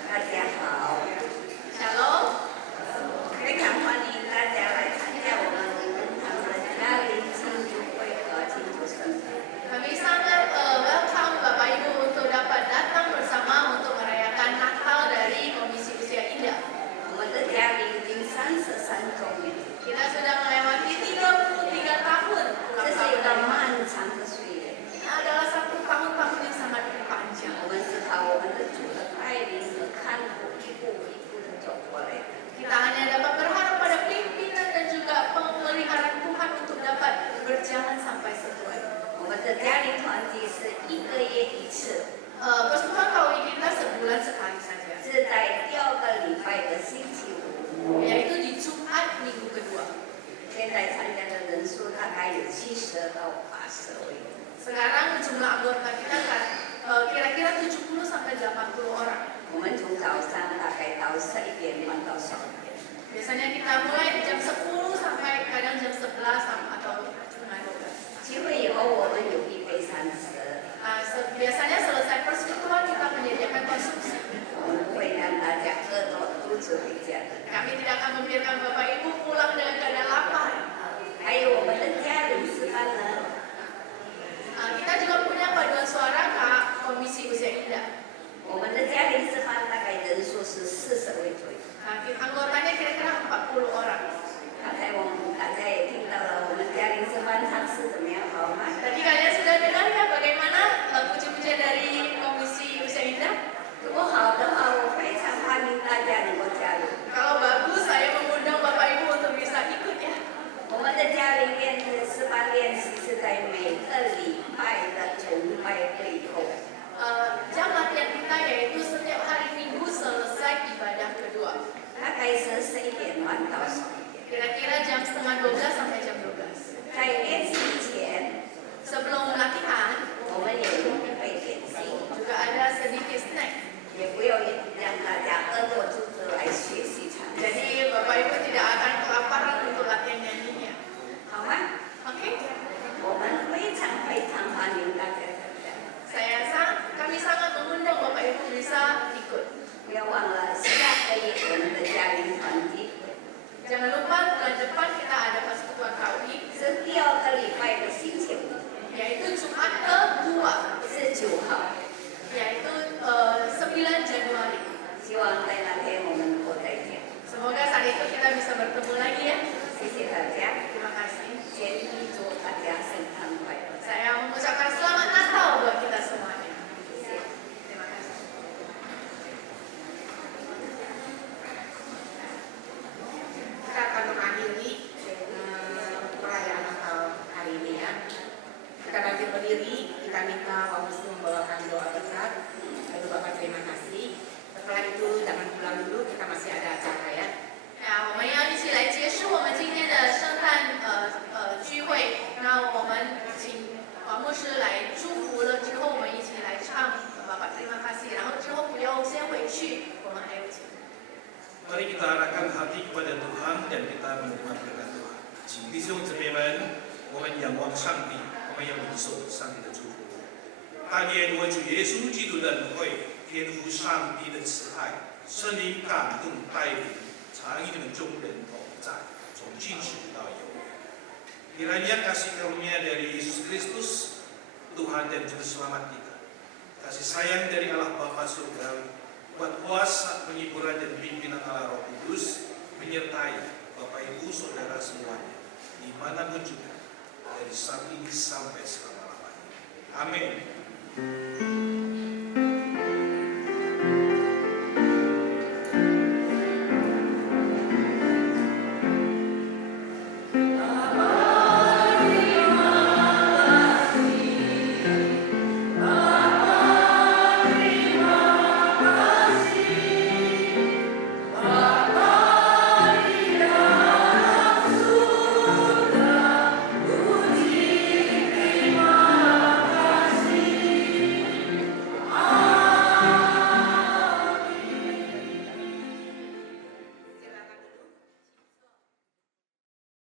大家好，小龙，非常欢迎大家来参加我们堂的嘉陵庆祝会和庆祝圣诞。 kami sangat welcome Bapak Ibu untuk dapat datang bersama untuk merayakan Natal dari Komisi Usia Indah. 我们的嘉陵已经33周年， Kita sudah melewati 33 tahun 这是一个漫长的岁月。 Ini adalah satu tahun-tahun yang sangat panjang. 我们是靠我们的主的带领和看顾，一步一步的走过来的。 Kita hanya dapat berharap pada pimpinan dan juga pemeliharaan Tuhan untuk dapat berjalan sampai sesuai. 我们的嘉陵团契是1个月1次， Persekutuan Kawi kita sebulan sekali saja, 是在第2个礼拜的星期五。 yaitu di Jumat minggu kedua. 现在参加的人数大概有70到80位。 Sekarang jumlah anggota kita kan kira-kira 70 sampai 80 orang. 我们从早上大概到11点半到12点。 Biasanya kita mulai jam 10 sampai kadang jam 11 atau setengah 12. 聚会以后，我们有预备30。 Biasanya selesai persekutuan kita menyediakan konsumsi. 我们不会让大家饿到肚子回家的。 Kami tidak akan membiarkan Bapak Ibu pulang dengan keadaan lapar. 还有我们的家人吃饭呢， Kita juga punya paduan suara Kak Komisi Usia Indah. 我们的家庭吃饭大概人数是40位左右。 Anggotanya kira-kira 40 orang. 刚才大家也听到了，我们家庭吃饭餐是怎么样，好吗？ Tadi kalian sudah dengar ya bagaimana puji-pujian dari Komisi Usia Indah? 如果好的话，我非常欢迎大家能够加入。 Kalau bagus, saya mengundang Bapak Ibu untuk bisa ikut ya. 我们的家庭吃饭练习是在每个礼拜的崇拜会以后。 Jam latihan kita yaitu setiap hari Minggu selesai ibadah kedua. 大概是 kita minta Pak Musu membawakan doa berkat. Lalu Bapak terima kasih. Setelah itu jangan pulang dulu, kita masih ada acara ya. 我们要一起来结束我们今天的圣诞聚会。那我们请王牧师来祝福了之后，我们一起来唱Bapak terima kasih。然后之后不用先回去，我们还有节目。 Mari kita arahkan hati kepada Tuhan dan kita menerima berkat Tuhan. 请弟兄姊妹们，我们仰望上帝，我们要领受上帝的祝福。但愿我主耶稣基督的恩惠、天父上帝的慈爱、圣灵感动带领，常与你们众人同在，从今时到永远。Kiranya kasih karunia dari Yesus Kristus, Tuhan dan Juru Selamat kita, kasih sayang dari Allah Bapa Surgawi, buat kuasa penghiburan dan pimpinan Allah Roh Kudus menyertai Bapak Ibu Saudara semuanya dimanapun juga dari saat ini sampai selama-lamanya. Amin.